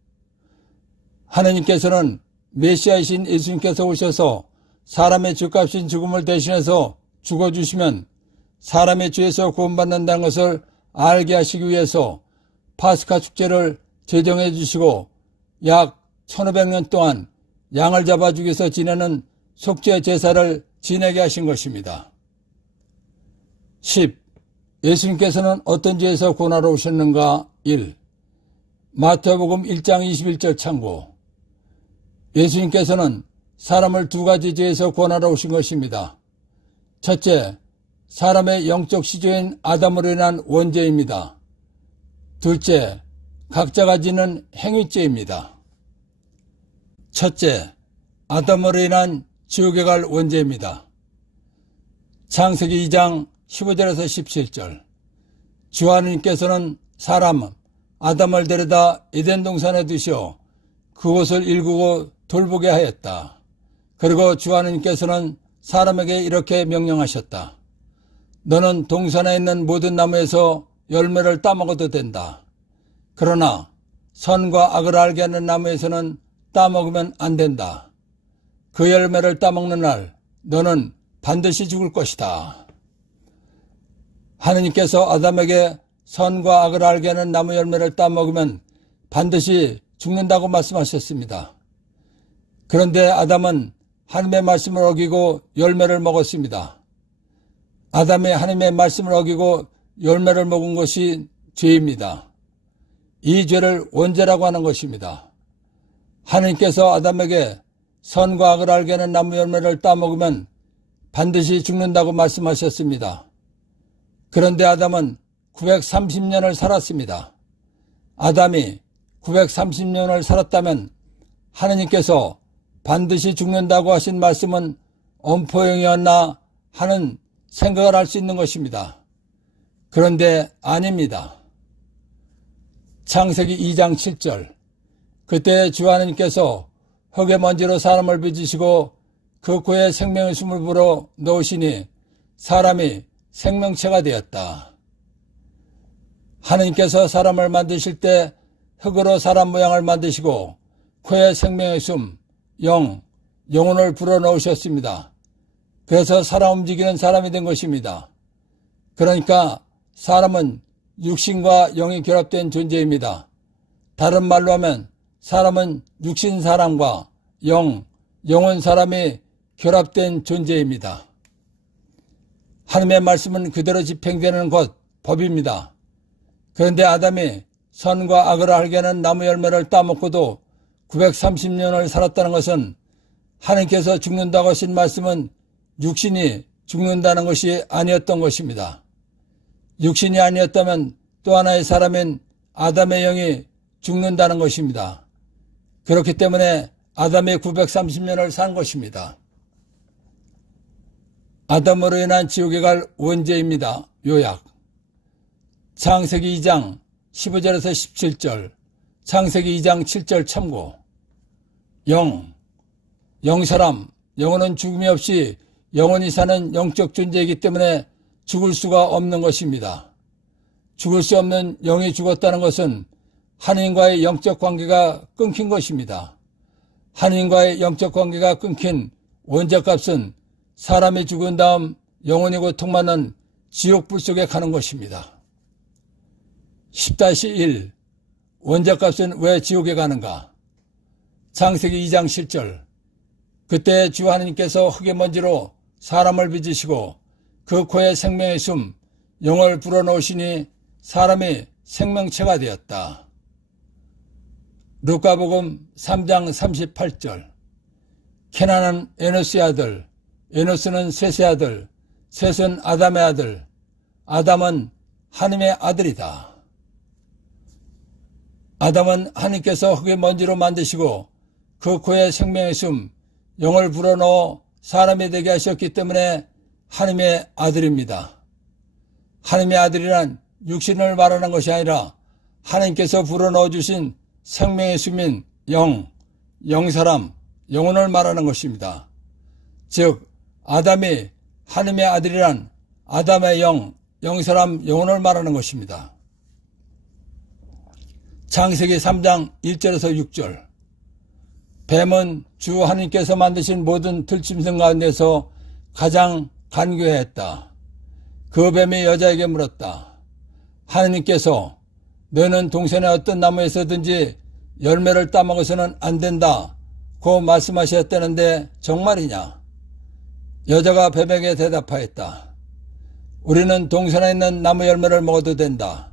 하느님께서는 메시아이신 예수님께서 오셔서 사람의 죄값인 죽음을 대신해서 죽어주시면 사람의 죄에서 구원받는다는 것을 알게 하시기 위해서 파스카 축제를 제정해 주시고 약 1500년 동안 양을 잡아 죽여서 지내는 속죄 제사를 지내게 하신 것입니다. 10. 예수님께서는 어떤 죄에서 구원하러 오셨는가? 1. 마태복음 1장 21절 참고. 예수님께서는 사람을 두 가지 죄에서 구원하러 오신 것입니다. 첫째, 사람의 영적 시조인 아담으로 인한 원죄입니다. 둘째, 각자가 지는 행위죄입니다. 첫째, 아담으로 인한 지옥에 갈 원죄입니다. 창세기 2장 15절에서 17절. 주 하나님께서는 사람 아담을 데려다 에덴 동산에 두시어 그곳을 일구고 돌보게 하였다. 그리고 주 하나님께서는 사람에게 이렇게 명령하셨다. 너는 동산에 있는 모든 나무에서 열매를 따먹어도 된다. 그러나 선과 악을 알게 하는 나무에서는 따먹으면 안 된다. 그 열매를 따먹는 날 너는 반드시 죽을 것이다. 하느님께서 아담에게 선과 악을 알게 하는 나무 열매를 따먹으면 반드시 죽는다고 말씀하셨습니다. 그런데 아담은 하나님의 말씀을 어기고 열매를 먹었습니다. 아담이 하나님의 말씀을 어기고 열매를 먹은 것이 죄입니다. 이 죄를 원죄라고 하는 것입니다. 하나님께서 아담에게 선과 악을 알게 하는 나무 열매를 따먹으면 반드시 죽는다고 말씀하셨습니다. 그런데 아담은 930년을 살았습니다. 아담이 930년을 살았다면 하나님께서 반드시 죽는다고 하신 말씀은 엄포용이었나 하는 생각을 할 수 있는 것입니다. 그런데 아닙니다. 창세기 2장 7절. 그때 주 하나님께서 흙의 먼지로 사람을 빚으시고 그 코에 생명의 숨을 불어 넣으시니 사람이 생명체가 되었다. 하나님께서 사람을 만드실 때 흙으로 사람 모양을 만드시고 코에 생명의 숨, 영혼을 불어넣으셨습니다. 그래서 살아 움직이는 사람이 된 것입니다. 그러니까 사람은 육신과 영이 결합된 존재입니다. 다른 말로 하면 사람은 육신 사람과 영혼 사람이 결합된 존재입니다. 하나님의 말씀은 그대로 집행되는 것, 법입니다. 그런데 아담이 선과 악을 알게 하는 나무 열매를 따먹고도 930년을 살았다는 것은 하나님께서 죽는다고 하신 말씀은 육신이 죽는다는 것이 아니었던 것입니다. 육신이 아니었다면 또 하나의 사람인 아담의 영이 죽는다는 것입니다. 그렇기 때문에 아담이 930년을 산 것입니다. 아담으로 인한 지옥에 갈 원죄입니다. 요약. 창세기 2장 15절에서 17절, 창세기 2장 7절 참고. 영사람, 영혼은 죽음이 없이 영원히 사는 영적 존재이기 때문에 죽을 수가 없는 것입니다. 죽을 수 없는 영이 죽었다는 것은 하느님과의 영적 관계가 끊긴 것입니다. 하느님과의 영적 관계가 끊긴 원죄값은 사람이 죽은 다음 영원히 고통받는 지옥불 속에 가는 것입니다. 10-1 원죄값은 왜 지옥에 가는가? 창세기 2장 7절 그때 주 하느님께서 흙의 먼지로 사람을 빚으시고 그 코에 생명의 숨 영을 불어넣으시니 사람이 생명체가 되었다. 루카복음 3장 38절 케나는 에노스의 아들, 에노스는 셋의 아들, 셋은 아담의 아들, 아담은 하느님의 아들이다. 아담은 하느님께서 흙의 먼지로 만드시고 그 코에 생명의 숨, 영을 불어넣어 사람이 되게 하셨기 때문에 하느님의 아들입니다. 하느님의 아들이란 육신을 말하는 것이 아니라 하느님께서 불어넣어 주신 생명의 숨인 영사람, 영혼을 말하는 것입니다. 즉 아담이 하느님의 아들이란 아담의 영사람, 영혼을 말하는 것입니다. 창세기 3장 1절에서 6절 뱀은 주 하느님께서 만드신 모든 들짐승 가운데서 가장 간교했다. 그 뱀이 여자에게 물었다. 하느님께서 너는 동산의 어떤 나무에서든지 열매를 따먹어서는 안 된다 고 말씀하셨다는데 정말이냐? 여자가 뱀에게 대답하였다. 우리는 동산에 있는 나무 열매를 먹어도 된다.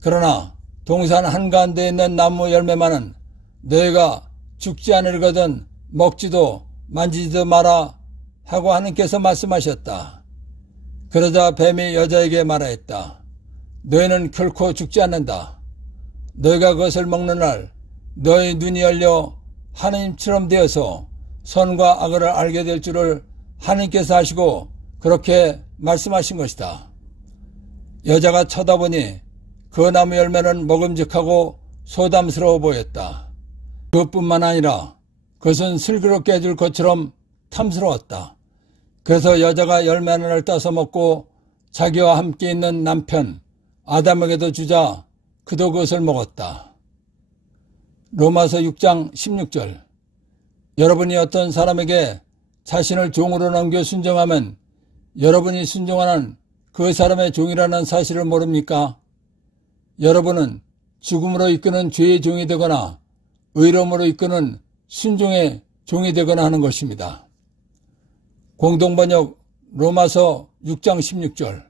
그러나 동산 한가운데에 있는 나무 열매만은 너희가 죽지 않으려거든 먹지도 만지지도 마라 하고 하느님께서 말씀하셨다. 그러자 뱀이 여자에게 말하였다. 너희는 결코 죽지 않는다. 너희가 그것을 먹는 날 너희 눈이 열려 하느님처럼 되어서 선과 악을 알게 될 줄을 하느님께서 하시고 그렇게 말씀하신 것이다. 여자가 쳐다보니 그 나무 열매는 먹음직하고 소담스러워 보였다. 그것뿐만 아니라 그것은 슬기롭게 해줄 것처럼 탐스러웠다. 그래서 여자가 열매 하나를 따서 먹고 자기와 함께 있는 남편 아담에게도 주자 그도 그것을 먹었다. 로마서 6장 16절 여러분이 어떤 사람에게 자신을 종으로 넘겨 순종하면 여러분이 순종하는 그 사람의 종이라는 사실을 모릅니까? 여러분은 죽음으로 이끄는 죄의 종이 되거나 의로움으로 이끄는 순종의 종이 되거나 하는 것입니다. 공동번역 로마서 6장 16절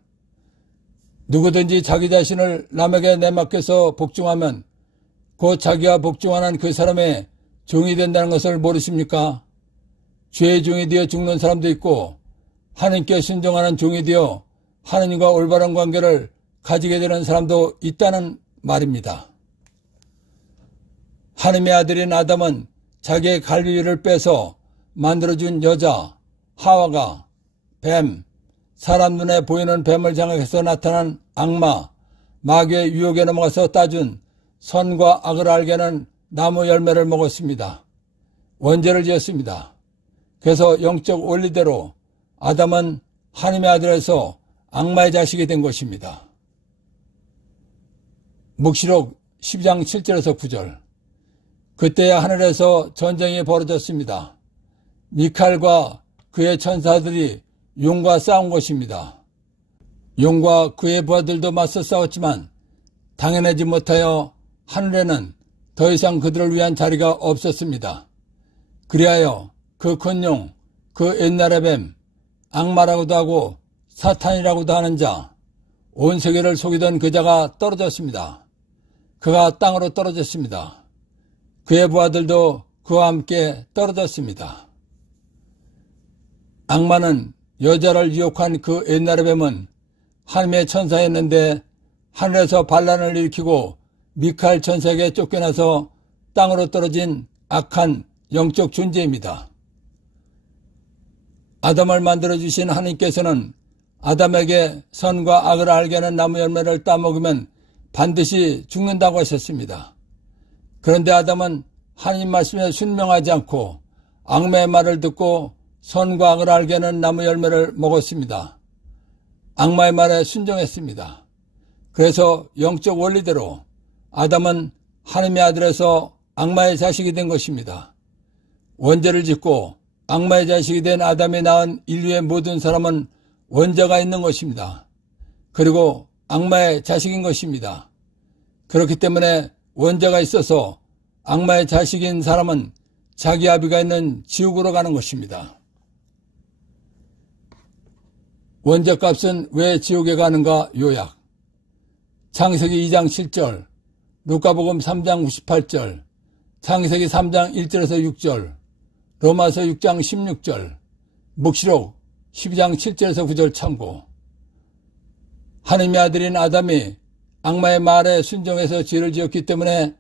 누구든지 자기 자신을 남에게 내맡겨서 복종하면 곧 자기가 복종하는 그 사람의 종이 된다는 것을 모르십니까? 죄의 종이 되어 죽는 사람도 있고 하느님께 순종하는 종이 되어 하느님과 올바른 관계를 가지게 되는 사람도 있다는 말입니다. 하느님의 아들인 아담은 자기의 갈비를 빼서 만들어준 여자 하와가 뱀, 사람 눈에 보이는 뱀을 장악해서 나타난 악마, 마귀의 유혹에 넘어가서 따준 선과 악을 알게 하는 나무 열매를 먹었습니다. 원죄를 지었습니다. 그래서 영적 원리대로 아담은 하느님의 아들에서 악마의 자식이 된 것입니다. 묵시록 12장 7절에서 9절 그때야 하늘에서 전쟁이 벌어졌습니다. 미칼과 그의 천사들이 용과 싸운 것입니다. 용과 그의 부하들도 맞서 싸웠지만 당해내지 못하여 하늘에는 더 이상 그들을 위한 자리가 없었습니다. 그리하여 그 큰 용, 그 옛날의 뱀, 악마라고도 하고 사탄이라고도 하는 자, 온 세계를 속이던 그 자가 떨어졌습니다. 그가 땅으로 떨어졌습니다. 그의 부하들도 그와 함께 떨어졌습니다. 악마는 여자를 유혹한 그 옛날의 뱀은 하느님의 천사였는데 하늘에서 반란을 일으키고 미카엘 천사에게 쫓겨나서 땅으로 떨어진 악한 영적 존재입니다. 아담을 만들어주신 하느님께서는 아담에게 선과 악을 알게 하는 나무 열매를 따먹으면 반드시 죽는다고 하셨습니다. 그런데 아담은 하느님 말씀에 순명하지 않고 악마의 말을 듣고 선과 악을 알게 하는 나무 열매를 먹었습니다. 악마의 말에 순종했습니다. 그래서 영적 원리대로 아담은 하나님의 아들에서 악마의 자식이 된 것입니다. 원죄를 짓고 악마의 자식이 된 아담이 낳은 인류의 모든 사람은 원죄가 있는 것입니다. 그리고 악마의 자식인 것입니다. 그렇기 때문에 원죄가 있어서 악마의 자식인 사람은 자기 아비가 있는 지옥으로 가는 것입니다. 원죄값은 왜 지옥에 가는가 요약. 창세기 2장 7절, 루카복음 3장 98절, 창세기 3장 1절에서 6절, 로마서 6장 16절, 묵시록 12장 7절에서 9절 참고. 하나님의 아들인 아담이 악마의 말에 순종해서 죄를 지었기 때문에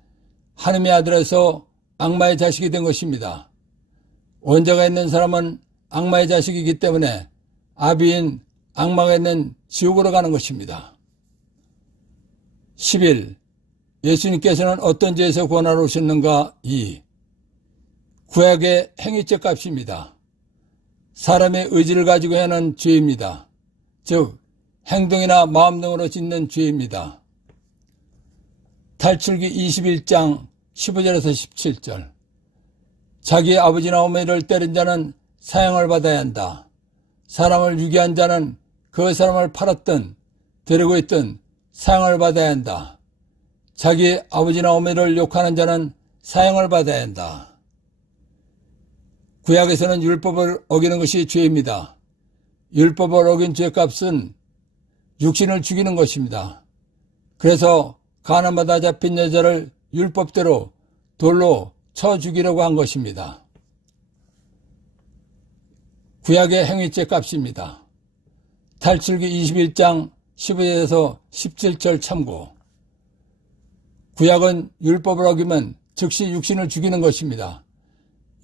하나님의 아들에서 악마의 자식이 된 것입니다. 원죄가 있는 사람은 악마의 자식이기 때문에 아비인 악마가 있는 지옥으로 가는 것입니다. 10일 예수님께서는 어떤 죄에서 구원하러 오셨는가? 2. 구약의 행위죄 값입니다. 사람의 의지를 가지고 하는 죄입니다. 즉 행동이나 마음 등으로 짓는 죄입니다. 탈출기 21장 15절에서 17절. 자기 아버지나 어머니를 때린 자는 사형을 받아야 한다. 사람을 유기한 자는 그 사람을 팔았든 데리고 있든 사형을 받아야 한다. 자기 아버지나 어머니를 욕하는 자는 사형을 받아야 한다. 구약에서는 율법을 어기는 것이 죄입니다. 율법을 어긴 죄값은 육신을 죽이는 것입니다. 그래서 가난받아 잡힌 여자를 율법대로 돌로 쳐 죽이려고 한 것입니다. 구약의 행위죄 값입니다. 탈출기 21장 15절에서 17절 참고. 구약은 율법을 어기면 즉시 육신을 죽이는 것입니다.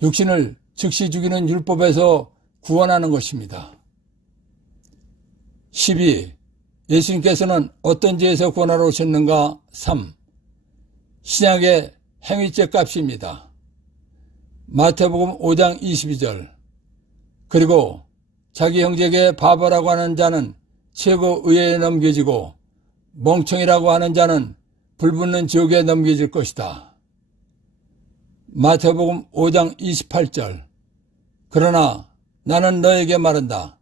육신을 즉시 죽이는 율법에서 구원하는 것입니다. 12. 예수님께서는 어떤 죄에서 구원하러 오셨는가? 3. 신약의 행위죄 값입니다. 마태복음 5장 22절. 그리고 자기 형제에게 바보라고 하는 자는 최고 의회에 넘겨지고 멍청이라고 하는 자는 불붙는 지옥에 넘겨질 것이다. 마태복음 5장 28절. 그러나 나는 너에게 말한다.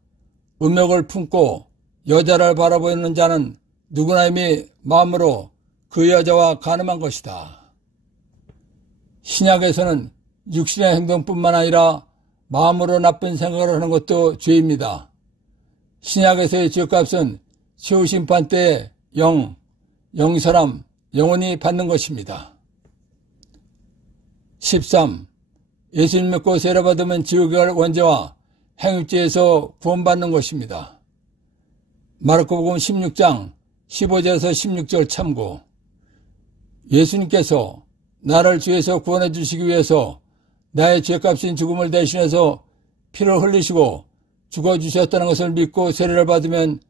음욕을 품고 여자를 바라보는 자는 누구나 이미 마음으로 그 여자와 간음한 것이다. 신약에서는 육신의 행동뿐만 아니라 마음으로 나쁜 생각을 하는 것도 죄입니다. 신약에서의 죄값은 최후심판 때에 영사람, 영원히 받는 것입니다. 13. 예수님 믿고 세례받으면 지옥에 갈 원죄와 행위죄에서 구원받는 것입니다. 마르코복음 16장 15절에서 16절 참고. 예수님께서 나를 죄에서 구원해 주시기 위해서 나의 죄값인 죽음을 대신해서 피를 흘리시고 죽어주셨다는 것을 믿고 세례를 받으면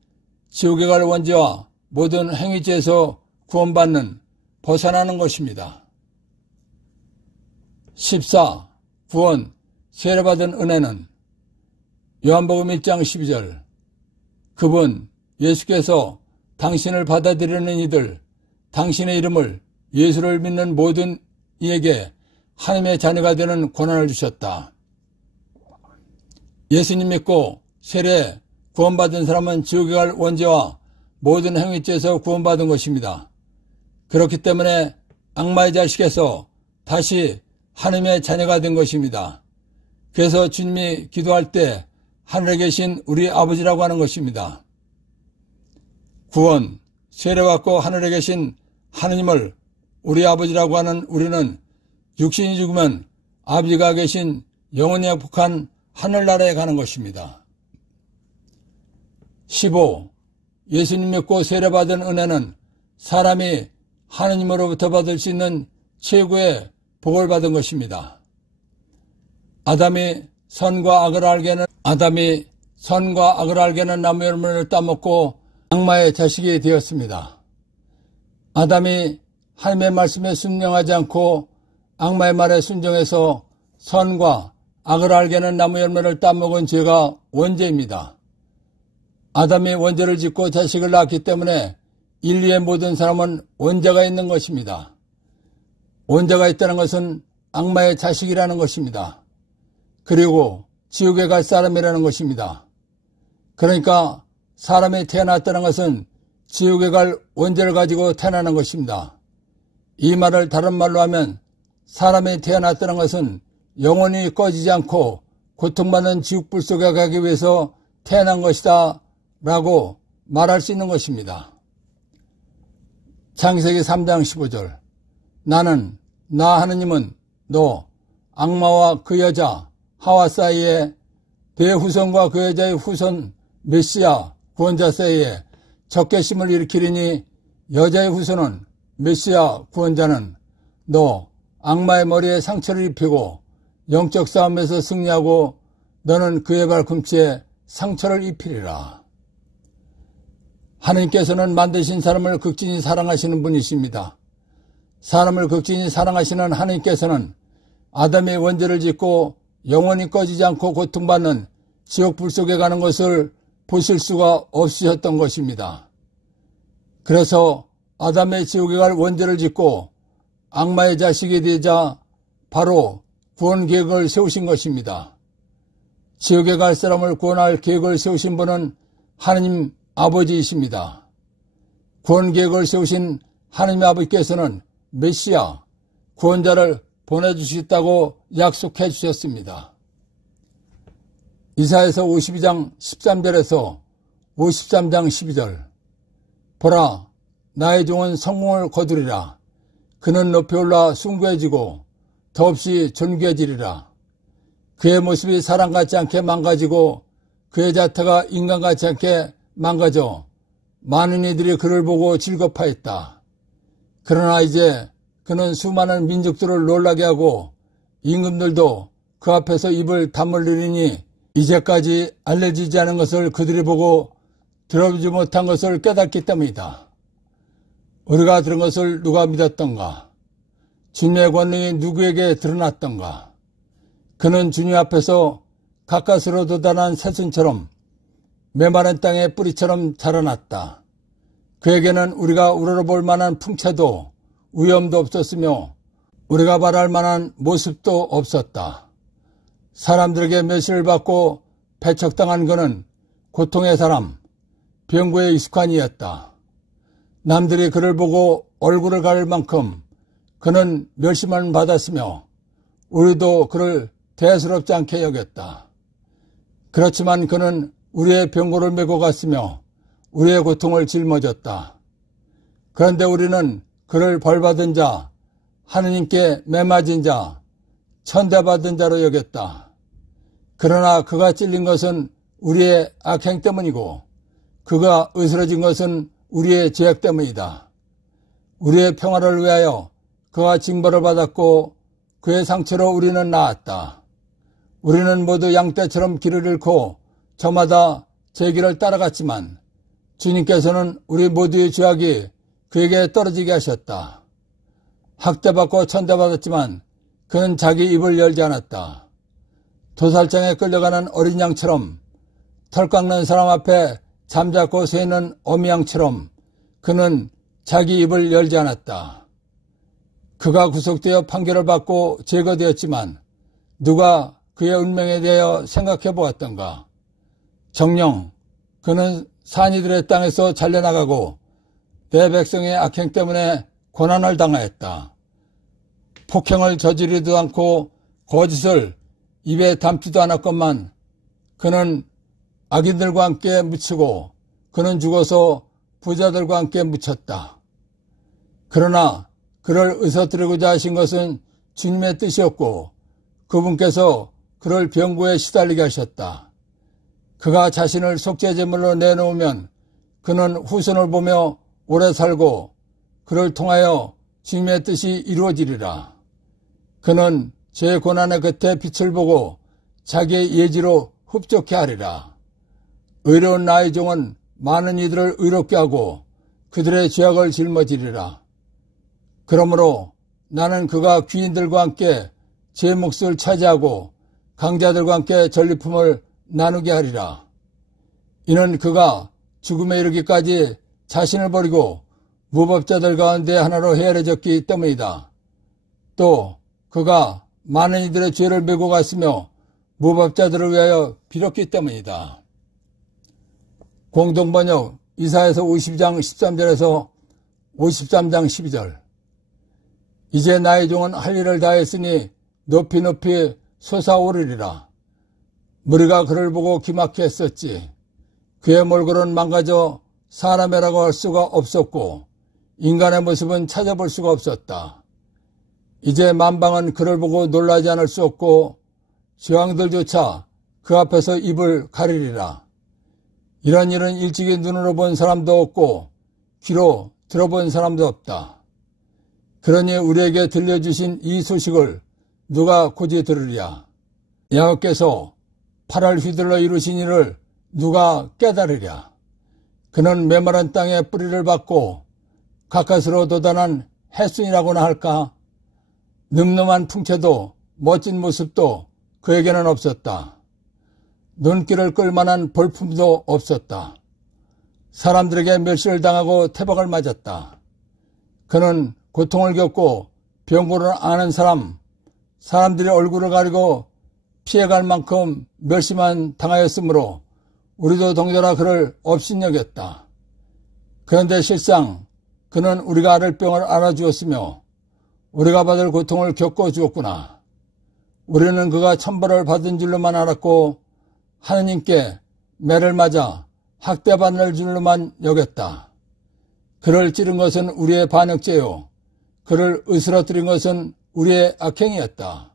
지옥에 갈 원죄와 모든 행위죄에서 구원받는, 벗어나는 것입니다. 14. 구원, 세례받은 은혜는 요한복음 1장 12절. 그분 예수께서 당신을 받아들이는 이들, 당신의 이름을 예수를 믿는 모든 이에게 하나님의 자녀가 되는 권한을 주셨다. 예수님 믿고 세례 구원받은 사람은 지옥에 갈 원죄와 모든 행위죄에서 구원받은 것입니다. 그렇기 때문에 악마의 자식에서 다시 하나님의 자녀가 된 것입니다. 그래서 주님이 기도할 때 하늘에 계신 우리 아버지라고 하는 것입니다. 구원, 세례받고 하늘에 계신 하느님을 우리 아버지라고 하는 우리는 육신이 죽으면 아버지가 계신 영원히 행복한 하늘나라에 가는 것입니다. 15. 예수님 믿고 세례받은 은혜는 사람이 하느님으로부터 받을 수 있는 최고의 복을 받은 것입니다. 아담이 선과 악을 알게는 나무 열매를 따먹고 악마의 자식이 되었습니다. 아담이 하나님의 말씀에 순종하지 않고 악마의 말에 순종해서 선과 악을 알게 하는 나무 열매를 따먹은 죄가 원죄입니다. 아담이 원죄를 짓고 자식을 낳았기 때문에 인류의 모든 사람은 원죄가 있는 것입니다. 원죄가 있다는 것은 악마의 자식이라는 것입니다. 그리고 지옥에 갈 사람이라는 것입니다. 그러니까 사람이 태어났다는 것은 지옥에 갈 원죄를 가지고 태어나는 것입니다. 이 말을 다른 말로 하면 사람이 태어났다는 것은 영원히 꺼지지 않고 고통받는 지옥불 속에 가기 위해서 태어난 것이다 라고 말할 수 있는 것입니다. 창세기 3장 15절 나는 나 하느님은 너 악마와 그 여자 하와 사이에 내 후손과 그 여자의 후손 메시아 구원자 사이에 적개심을 일으키리니 여자의 후손은 메시아 구원자는 너 악마의 머리에 상처를 입히고 영적 싸움에서 승리하고 너는 그의 발꿈치에 상처를 입히리라. 하느님께서는 만드신 사람을 극진히 사랑하시는 분이십니다. 사람을 극진히 사랑하시는 하느님께서는 아담이 원죄를 짓고 영원히 꺼지지 않고 고통받는 지옥불 속에 가는 것을 보실 수가 없으셨던 것입니다. 그래서 아담의 지옥에 갈 원죄를 짓고 악마의 자식이 되자 바로 구원 계획을 세우신 것입니다. 지옥에 갈 사람을 구원할 계획을 세우신 분은 하느님 아버지이십니다. 구원 계획을 세우신 하느님 아버지께서는 메시아, 구원자를 보내주시겠다고 약속해 주셨습니다. 이사야서 52장 13절에서 53장 12절 보라 나의 종은 성공을 거두리라. 그는 높이 올라 숭고해지고 더없이 존귀해지리라. 그의 모습이 사람 같지 않게 망가지고 그의 자태가 인간 같지 않게 망가져 많은 이들이 그를 보고 즐겁하였다. 그러나 이제 그는 수많은 민족들을 놀라게 하고 임금들도 그 앞에서 입을 다물리니 이제까지 알려지지 않은 것을 그들이 보고 들어보지 못한 것을 깨닫기 때문이다. 우리가 들은 것을 누가 믿었던가? 주님의 권능이 누구에게 드러났던가? 그는 주님 앞에서 가까스로 돋아난 새순처럼 메마른 땅의 뿌리처럼 자라났다. 그에게는 우리가 우러러볼 만한 풍채도 위엄도 없었으며 우리가 바랄 만한 모습도 없었다. 사람들에게 멸시를 받고 배척당한 그는 고통의 사람, 병고에 익숙한 이였다. 남들이 그를 보고 얼굴을 가릴 만큼 그는 멸시만 받았으며 우리도 그를 대수롭지 않게 여겼다. 그렇지만 그는 우리의 병고를 메고 갔으며 우리의 고통을 짊어졌다. 그런데 우리는 그를 벌받은 자, 하느님께 매맞은 자, 천대받은 자로 여겼다. 그러나 그가 찔린 것은 우리의 악행 때문이고 그가 으스러진 것은 우리의 죄악 때문이다. 우리의 평화를 위하여 그가 징벌을 받았고 그의 상처로 우리는 나았다. 우리는 모두 양떼처럼 길을 잃고 저마다 제 길을 따라갔지만 주님께서는 우리 모두의 죄악이 그에게 떨어지게 하셨다. 학대받고 천대받았지만 그는 자기 입을 열지 않았다. 도살장에 끌려가는 어린 양처럼 털 깎는 사람 앞에 잠자코 서 있는 어미 양처럼 그는 자기 입을 열지 않았다. 그가 구속되어 판결을 받고 제거되었지만 누가 그의 운명에 대하여 생각해 보았던가? 정녕 그는 산이들의 땅에서 잘려나가고 내 백성의 악행 때문에 고난을 당하였다. 폭행을 저지르지도 않고 거짓을 입에 담지도 않았건만 그는 악인들과 함께 묻히고 그는 죽어서 부자들과 함께 묻혔다. 그러나 그를 의서뜨리고자 하신 것은 주님의 뜻이었고 그분께서 그를 병고에 시달리게 하셨다. 그가 자신을 속죄제물로 내놓으면 그는 후손을 보며 오래 살고 그를 통하여 주님의 뜻이 이루어지리라. 그는 제 고난의 끝에 빛을 보고 자기의 예지로 흡족해 하리라. 의로운 나의 종은 많은 이들을 의롭게 하고 그들의 죄악을 짊어지리라. 그러므로 나는 그가 귀인들과 함께 제 몫을 차지하고 강자들과 함께 전리품을 나누게 하리라. 이는 그가 죽음에 이르기까지 자신을 버리고 무법자들 가운데 하나로 헤아려졌기 때문이다. 또 그가 많은 이들의 죄를 메고 갔으며 무법자들을 위하여 빌었기 때문이다. 공동번역 이사야서 50장 13절에서 53장 12절. 이제 나의 종은 할 일을 다했으니 높이 높이 솟아오르리라. 무리가 그를 보고 기막히 했었지. 그의 몰골은 망가져 사람이라고 할 수가 없었고 인간의 모습은 찾아볼 수가 없었다. 이제 만방은 그를 보고 놀라지 않을 수 없고 제왕들조차 그 앞에서 입을 가리리라. 이런 일은 일찍이 눈으로 본 사람도 없고 귀로 들어본 사람도 없다. 그러니 우리에게 들려주신 이 소식을 누가 고지 들으랴? 야곱께서 팔을 휘둘러 이루신 일을 누가 깨달으랴? 그는 메마른 땅에 뿌리를 받고 가까스로 돋아난 햇순이라고나 할까? 늠름한 풍채도 멋진 모습도 그에게는 없었다. 눈길을 끌만한 볼품도 없었다. 사람들에게 멸시를 당하고 태박을 맞았다. 그는 고통을 겪고 병고를 아는 사람들이 얼굴을 가리고 피해갈 만큼 멸시만 당하였으므로 우리도 동절아 그를 업신여겼다. 그런데 실상 그는 우리가 앓을 병을 알아주었으며 우리가 받을 고통을 겪어주었구나. 우리는 그가 천벌을 받은 줄로만 알았고 하느님께 매를 맞아 학대받는 줄로만 여겼다. 그를 찌른 것은 우리의 반역죄요 그를 으스러뜨린 것은 우리의 악행이었다.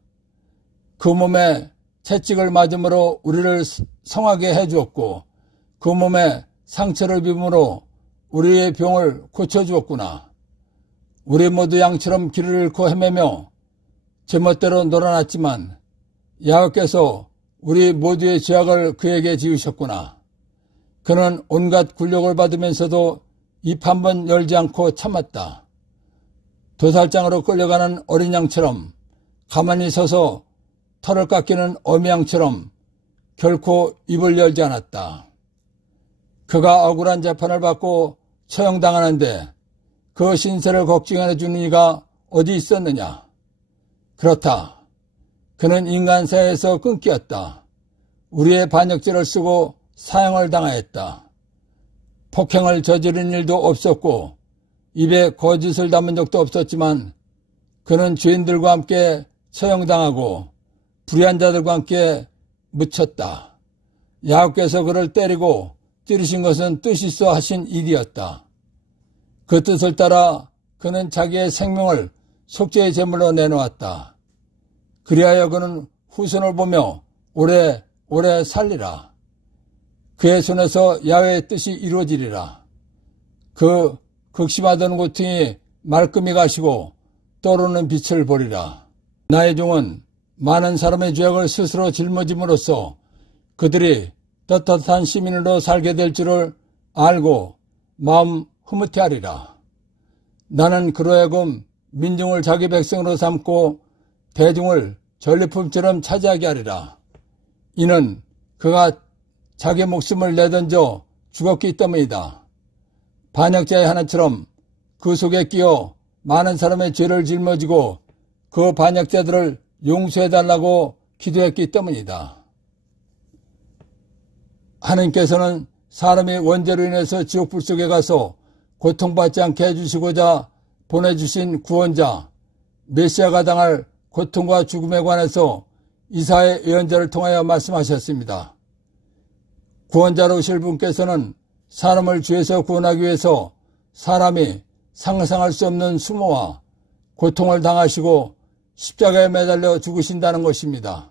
그 몸에 채찍을 맞음으로 우리를 성하게 해주었고 그 몸에 상처를 입음으로 우리의 병을 고쳐주었구나. 우리 모두 양처럼 길을 잃고 헤매며 제멋대로 놀아났지만 야곱께서 우리 모두의 죄악을 그에게 지으셨구나. 그는 온갖 굴욕을 받으면서도 입 한 번 열지 않고 참았다. 도살장으로 끌려가는 어린 양처럼 가만히 서서 털을 깎이는 어미 양처럼 결코 입을 열지 않았다. 그가 억울한 재판을 받고 처형당하는데 그 신세를 걱정해 주는 이가 어디 있었느냐? 그렇다. 그는 인간사에서 끊겼다. 우리의 반역죄를 쓰고 사형을 당하였다. 폭행을 저지른 일도 없었고 입에 거짓을 담은 적도 없었지만 그는 죄인들과 함께 처형당하고 불의한 자들과 함께 묻혔다. 야곱께서 그를 때리고 찌르신 것은 뜻 있어 하신 일이었다. 그 뜻을 따라 그는 자기의 생명을 속죄의 제물로 내놓았다. 그리하여 그는 후손을 보며 오래 살리라. 그의 손에서 야훼의 뜻이 이루어지리라. 그 극심하던 고통이 말끔히 가시고 떠오르는 빛을 보리라. 나의 종은 많은 사람의 죄악을 스스로 짊어짐으로써 그들이 떳떳한 시민으로 살게 될 줄을 알고 마음 흐뭇해하리라. 나는 그로 하여금 민중을 자기 백성으로 삼고 대중을 전리품처럼 차지하게 하리라. 이는 그가 자기 목숨을 내던져 죽었기 때문이다. 반역자의 하나처럼 그 속에 끼어 많은 사람의 죄를 짊어지고 그 반역자들을 용서해달라고 기도했기 때문이다. 하나님께서는 사람이 원죄로 인해서 지옥불 속에 가서 고통받지 않게 해주시고자 보내주신 구원자 메시아가 당할 고통과 죽음에 관해서 이사야의 예언자를 통하여 말씀하셨습니다. 구원자로 오실 분께서는 사람을 죄에서 구원하기 위해서 사람이 상상할 수 없는 수모와 고통을 당하시고 십자가에 매달려 죽으신다는 것입니다.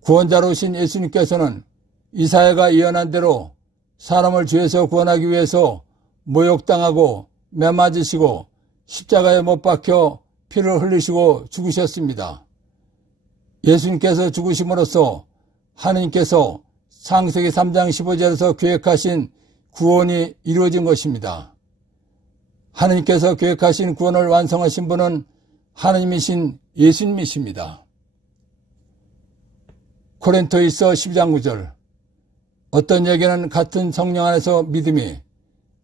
구원자로 오신 예수님께서는 이사야가 예언한 대로 사람을 죄에서 구원하기 위해서 모욕당하고 매맞으시고 십자가에 못 박혀 피를 흘리시고 죽으셨습니다. 예수님께서 죽으심으로써 하느님께서 창세기 3장 15절에서 계획하신 구원이 이루어진 것입니다. 하느님께서 계획하신 구원을 완성하신 분은 하느님이신 예수님이십니다. 고린토일서 12장 9절. 어떤 얘기는 같은 성령 안에서 믿음이,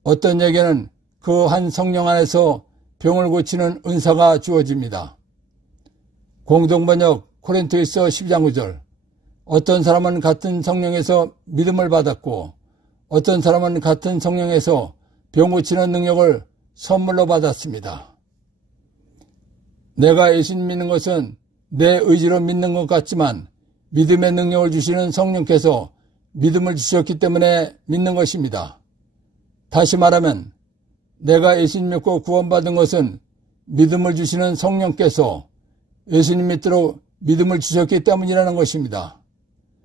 어떤 얘기는 그 한 성령 안에서 병을 고치는 은사가 주어집니다. 공동번역 고린토일서 12장 9절. 어떤 사람은 같은 성령에서 믿음을 받았고 어떤 사람은 같은 성령에서 병 고치는 능력을 선물로 받았습니다. 내가 예수님 믿는 것은 내 의지로 믿는 것 같지만 믿음의 능력을 주시는 성령께서 믿음을 주셨기 때문에 믿는 것입니다. 다시 말하면 내가 예수님 믿고 구원받은 것은 믿음을 주시는 성령께서 예수님 믿도록 믿음을 주셨기 때문이라는 것입니다.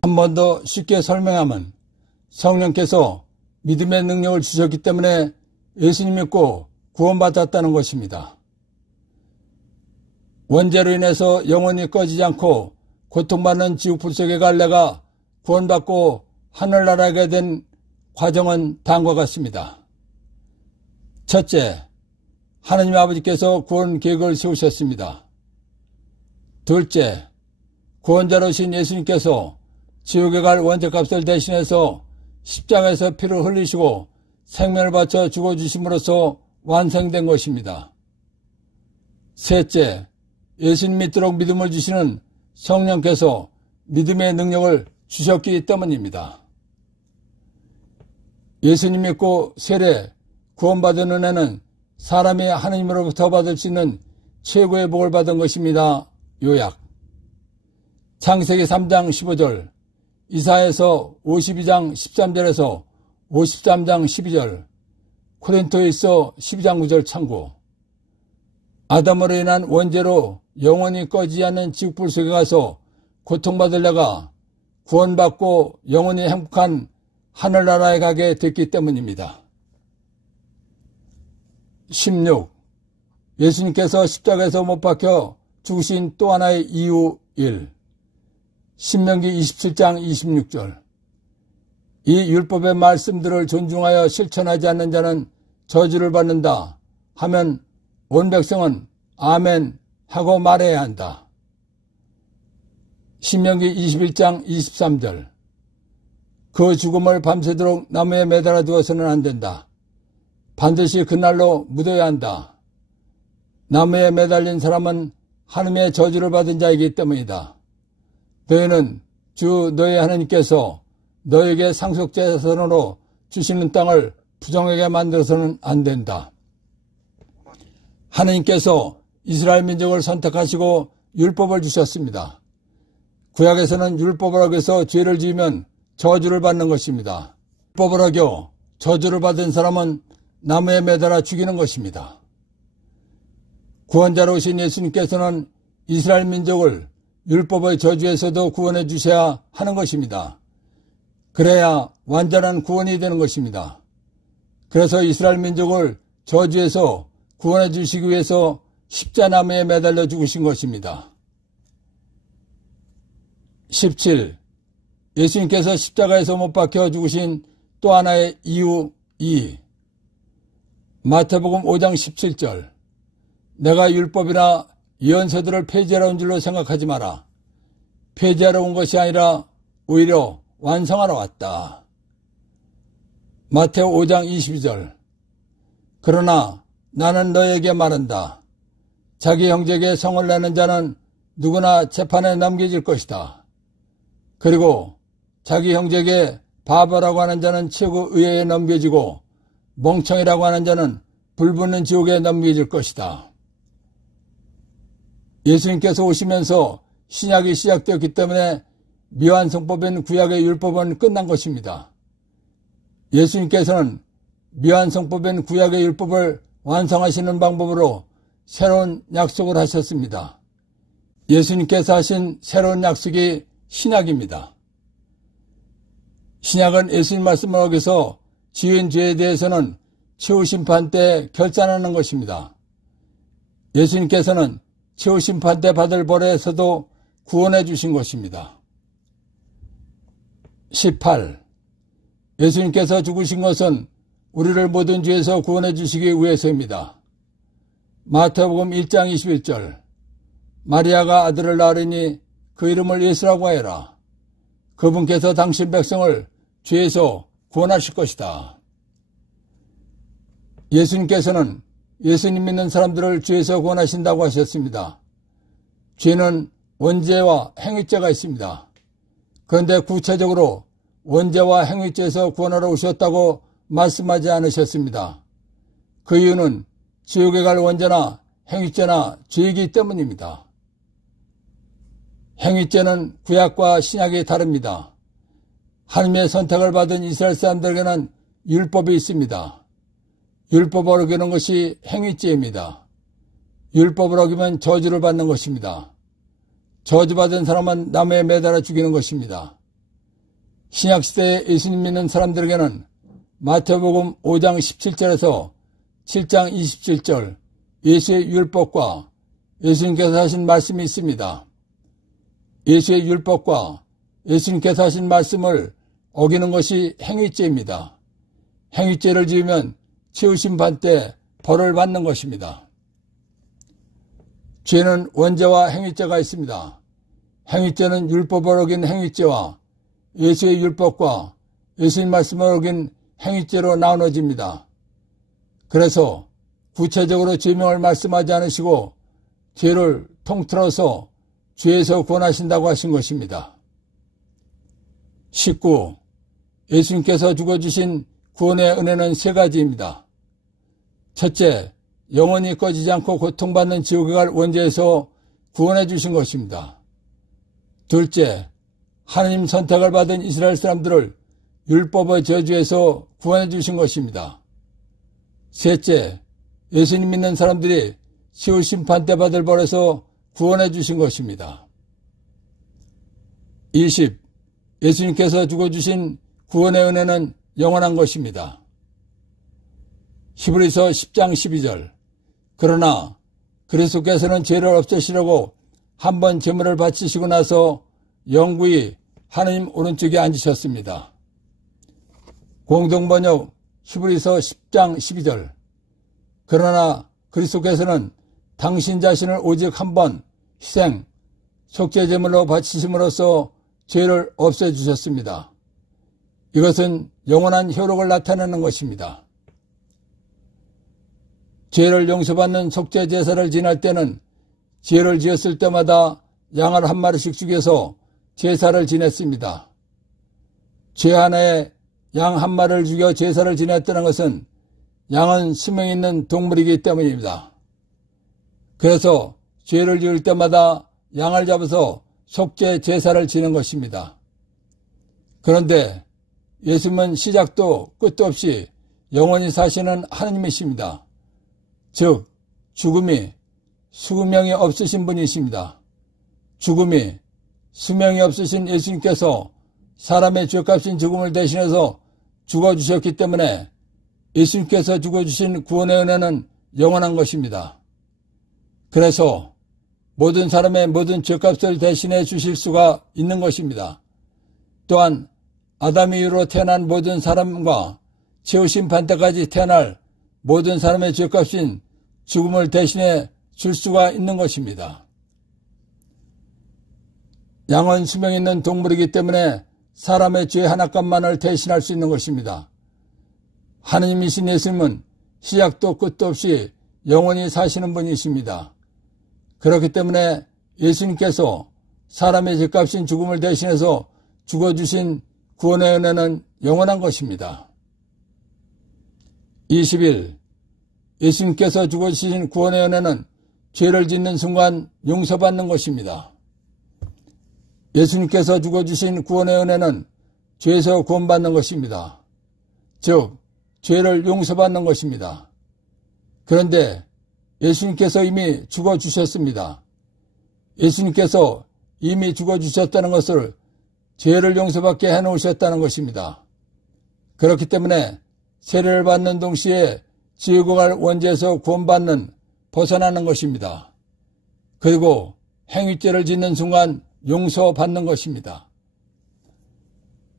한 번 더 쉽게 설명하면 성령께서 믿음의 능력을 주셨기 때문에 예수님 믿고 구원받았다는 것입니다. 원죄로 인해서 영원히 꺼지지 않고 고통받는 지옥불 속에 갈 내가 구원받고 하늘나라에 된 과정은 다음과 같습니다. 첫째, 하나님 아버지께서 구원 계획을 세우셨습니다. 둘째, 구원자로신 예수님께서 지옥에 갈 원죄값을 대신해서 십자가에서 피를 흘리시고 생명을 바쳐 죽어주심으로써 완성된 것입니다. 셋째, 예수님 믿도록 믿음을 주시는 성령께서 믿음의 능력을 주셨기 때문입니다. 예수님 믿고 세례, 구원받은 은혜는 사람이 하나님으로부터 받을 수 있는 최고의 복을 받은 것입니다. 요약. 창세기 3장 15절, 이사야서 52장 13절에서 53장 12절, 고린토일서 12장 9절 참고. 아담으로 인한 원죄로 영원히 꺼지지 않는 지옥불 속에 가서 고통받을 내가 구원받고 영원히 행복한 하늘나라에 가게 됐기 때문입니다. 16. 예수님께서 십자가에서 못 박혀 죽으신 또 하나의 이유 1. 신명기 27장 26절. 이 율법의 말씀들을 존중하여 실천하지 않는 자는 저주를 받는다 하면 온 백성은 아멘 하고 말해야 한다. 신명기 21장 23절. 그 죽음을 밤새도록 나무에 매달아 두어서는 안 된다. 반드시 그날로 묻어야 한다. 나무에 매달린 사람은 하나님의 저주를 받은 자이기 때문이다. 너희는 주 너희 하나님께서 너에게 상속재산으로 주시는 땅을 부정하게 만들어서는 안 된다. 하나님께서 이스라엘 민족을 선택하시고 율법을 주셨습니다. 구약에서는 율법을 어겨서 죄를 지으면 저주를 받는 것입니다. 율법을 어겨 저주를 받은 사람은 나무에 매달아 죽이는 것입니다. 구원자로 오신 예수님께서는 이스라엘 민족을 율법의 저주에서도 구원해 주셔야 하는 것입니다. 그래야 완전한 구원이 되는 것입니다. 그래서 이스라엘 민족을 저주에서 구원해 주시기 위해서 십자나무에 매달려 죽으신 것입니다. 17. 예수님께서 십자가에서 못 박혀 죽으신 또 하나의 이유 2. 마태복음 5장 17절. 내가 율법이나 예언서들을 폐지하러 온 줄로 생각하지 마라. 폐지하러 온 것이 아니라 오히려 완성하러 왔다. 마태오 5장 22절. 그러나 나는 너에게 말한다. 자기 형제에게 성을 내는 자는 누구나 재판에 넘겨질 것이다. 그리고 자기 형제에게 바보라고 하는 자는 최고 의회에 넘겨지고 멍청이라고 하는 자는 불붙는 지옥에 넘겨질 것이다. 예수님께서 오시면서 신약이 시작되었기 때문에 미완성법인 구약의 율법은 끝난 것입니다. 예수님께서는 미완성법인 구약의 율법을 완성하시는 방법으로 새로운 약속을 하셨습니다. 예수님께서 하신 새로운 약속이 신약입니다. 신약은 예수님 말씀을 어겨서 지은 죄에 대해서는 최후심판 때 결산하는 것입니다. 예수님께서는 최후심판 때 받을 벌에서도 구원해 주신 것입니다. 18. 예수님께서 죽으신 것은 우리를 모든 죄에서 구원해 주시기 위해서입니다. 마태복음 1장 21절. 마리아가 아들을 낳으리니 그 이름을 예수라고 하여라. 그분께서 당신 백성을 죄에서 구원하실 것이다. 예수님께서는 예수님 믿는 사람들을 죄에서 구원하신다고 하셨습니다. 죄는 원죄와 행위죄가 있습니다. 그런데 구체적으로 원죄와 행위죄에서 구원하러 오셨다고 말씀하지 않으셨습니다. 그 이유는 지옥에 갈 원죄나 행위죄나 죄이기 때문입니다. 행위죄는 구약과 신약이 다릅니다. 하나님의 선택을 받은 이스라엘 사람들에게는 율법이 있습니다. 율법을 어기는 것이 행위죄입니다. 율법을 어기면 저주를 받는 것입니다. 저주받은 사람은 나무에 매달아 죽이는 것입니다. 신약시대에 예수님 믿는 사람들에게는 마태복음 5장 17절에서 7장 27절 예수의 율법과 예수님께서 하신 말씀이 있습니다. 예수의 율법과 예수님께서 하신 말씀을 어기는 것이 행위죄입니다. 행위죄를 지으면 치우심판 때 벌을 받는 것입니다. 죄는 원죄와 행위죄가 있습니다. 행위죄는 율법을 어긴 행위죄와 예수의 율법과 예수님 말씀을 어긴 행위죄로 나눠집니다. 그래서 구체적으로 죄명을 말씀하지 않으시고 죄를 통틀어서 죄에서 구원하신다고 하신 것입니다. 19. 예수님께서 죽어주신 구원의 은혜는 세 가지입니다. 첫째, 영원히 꺼지지 않고 고통받는 지옥에 갈 원죄에서 구원해 주신 것입니다. 둘째, 하나님 선택을 받은 이스라엘 사람들을 율법의 저주에서 구원해 주신 것입니다. 셋째, 예수님 믿는 사람들이 시호 심판 때 받을 벌에서 구원해 주신 것입니다. 20. 예수님께서 죽어주신 구원의 은혜는 영원한 것입니다. 히브리서 10장 12절. 그러나 그리스도께서는 죄를 없애시려고 한 번 제물을 바치시고 나서 영구히 하나님 오른쪽에 앉으셨습니다. 공동번역 히브리서 10장 12절. 그러나 그리스도께서는 당신 자신을 오직 한 번 희생, 속죄제물로 바치심으로써 죄를 없애주셨습니다. 이것은 영원한 효력을 나타내는 것입니다. 죄를 용서받는 속죄제사를 지낼 때는 죄를 지었을 때마다 양을 한 마리씩 죽여서 제사를 지냈습니다. 죄 하나에 양 한 마리를 죽여 제사를 지냈다는 것은 양은 수명 있는 동물이기 때문입니다. 그래서 죄를 지을 때마다 양을 잡아서 속죄 제사를 지는 것입니다. 그런데 예수님은 시작도 끝도 없이 영원히 사시는 하나님이십니다. 즉 죽음이 수명이 없으신 분이십니다. 죽음이 수명이 없으신 예수님께서 사람의 죄값인 죽음을 대신해서 죽어주셨기 때문에 예수님께서 죽어주신 구원의 은혜는 영원한 것입니다. 그래서 모든 사람의 모든 죄값을 대신해 주실 수가 있는 것입니다. 또한 아담 이후로 태어난 모든 사람과 최후심판 때까지 태어날 모든 사람의 죄값인 죽음을 대신해 줄 수가 있는 것입니다. 양은 수명 있는 동물이기 때문에 사람의 죄 하나값만을 대신할 수 있는 것입니다. 하느님이신 예수님은 시작도 끝도 없이 영원히 사시는 분이십니다. 그렇기 때문에 예수님께서 사람의 죄값인 죽음을 대신해서 죽어주신 구원의 은혜는 영원한 것입니다. 21. 예수님께서 죽어주신 구원의 은혜는 죄를 짓는 순간 용서받는 것입니다. 예수님께서 죽어주신 구원의 은혜는 죄에서 구원받는 것입니다. 즉 죄를 용서받는 것입니다. 그런데 예수님께서 이미 죽어주셨습니다. 예수님께서 이미 죽어주셨다는 것을 죄를 용서받게 해놓으셨다는 것입니다. 그렇기 때문에 세례를 받는 동시에 지옥에 갈 원죄에서 구원받는 벗어나는 것입니다. 그리고 행위죄를 짓는 순간 용서받는 것입니다.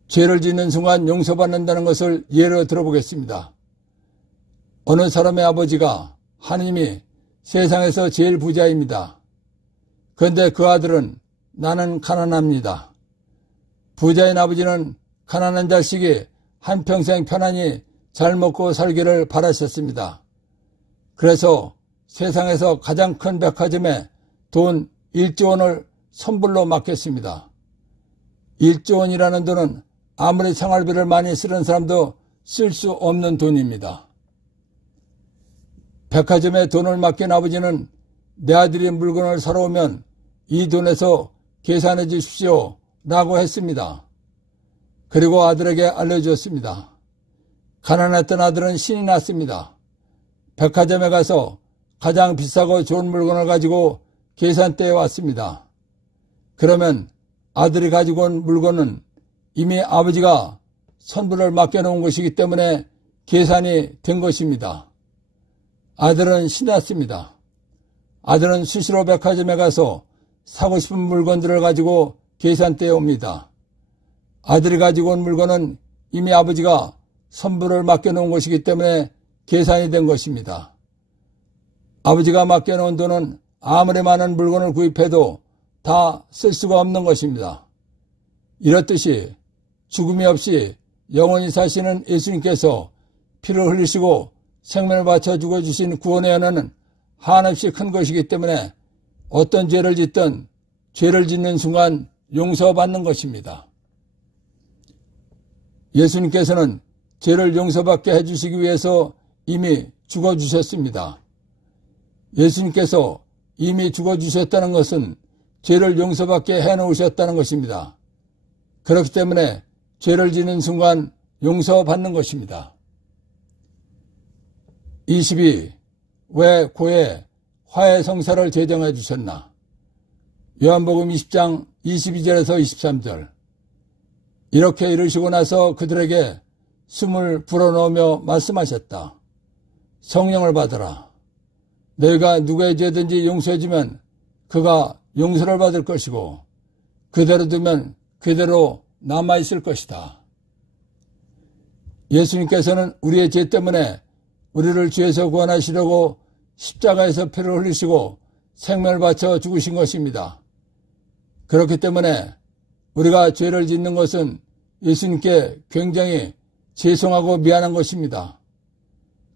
죄를 짓는 순간 용서받는다는 것을 예로 들어보겠습니다. 어느 사람의 아버지가 하느님이 세상에서 제일 부자입니다. 그런데 그 아들은 나는 가난합니다. 부자인 아버지는 가난한 자식이 한평생 편안히 잘 먹고 살기를 바라셨습니다. 그래서 세상에서 가장 큰 백화점에 돈 1조 원을 선불로 맡겼습니다. 1조 원이라는 돈은 아무리 생활비를 많이 쓰는 사람도 쓸 수 없는 돈입니다. 백화점에 돈을 맡긴 아버지는 내 아들이 물건을 사러 오면 이 돈에서 계산해 주십시오 라고 했습니다. 그리고 아들에게 알려주었습니다. 가난했던 아들은 신이 났습니다. 백화점에 가서 가장 비싸고 좋은 물건을 가지고 계산대에 왔습니다. 그러면 아들이 가지고 온 물건은 이미 아버지가 선불을 맡겨놓은 것이기 때문에 계산이 된 것입니다. 아들은 신났습니다. 아들은 수시로 백화점에 가서 사고 싶은 물건들을 가지고 계산대에 옵니다. 아들이 가지고 온 물건은 이미 아버지가 선불을 맡겨놓은 것이기 때문에 계산이 된 것입니다. 아버지가 맡겨놓은 돈은 아무리 많은 물건을 구입해도 다 쓸 수가 없는 것입니다. 이렇듯이 죽음이 없이 영원히 사시는 예수님께서 피를 흘리시고 생명을 바쳐 죽어주신 구원의 은혜는 한없이 큰 것이기 때문에 어떤 죄를 짓든 죄를 짓는 순간 용서받는 것입니다. 예수님께서는 죄를 용서받게 해주시기 위해서 이미 죽어주셨습니다. 예수님께서 이미 죽어주셨다는 것은 죄를 용서받게 해놓으셨다는 것입니다. 그렇기 때문에 죄를 짓는 순간 용서받는 것입니다. 22. 왜 고에 화해 성사를 제정해 주셨나? 요한복음 20장 22절에서 23절. 이렇게 이르시고 나서 그들에게 숨을 불어넣으며 말씀하셨다. 성령을 받으라. 너희가 누구의 죄든지 용서해주면 그가 용서를 받을 것이고 그대로 두면 그대로 남아있을 것이다. 예수님께서는 우리의 죄 때문에 우리를 죄에서 구원하시려고 십자가에서 피를 흘리시고 생명을 바쳐 죽으신 것입니다. 그렇기 때문에 우리가 죄를 짓는 것은 예수님께 굉장히 죄송하고 미안한 것입니다.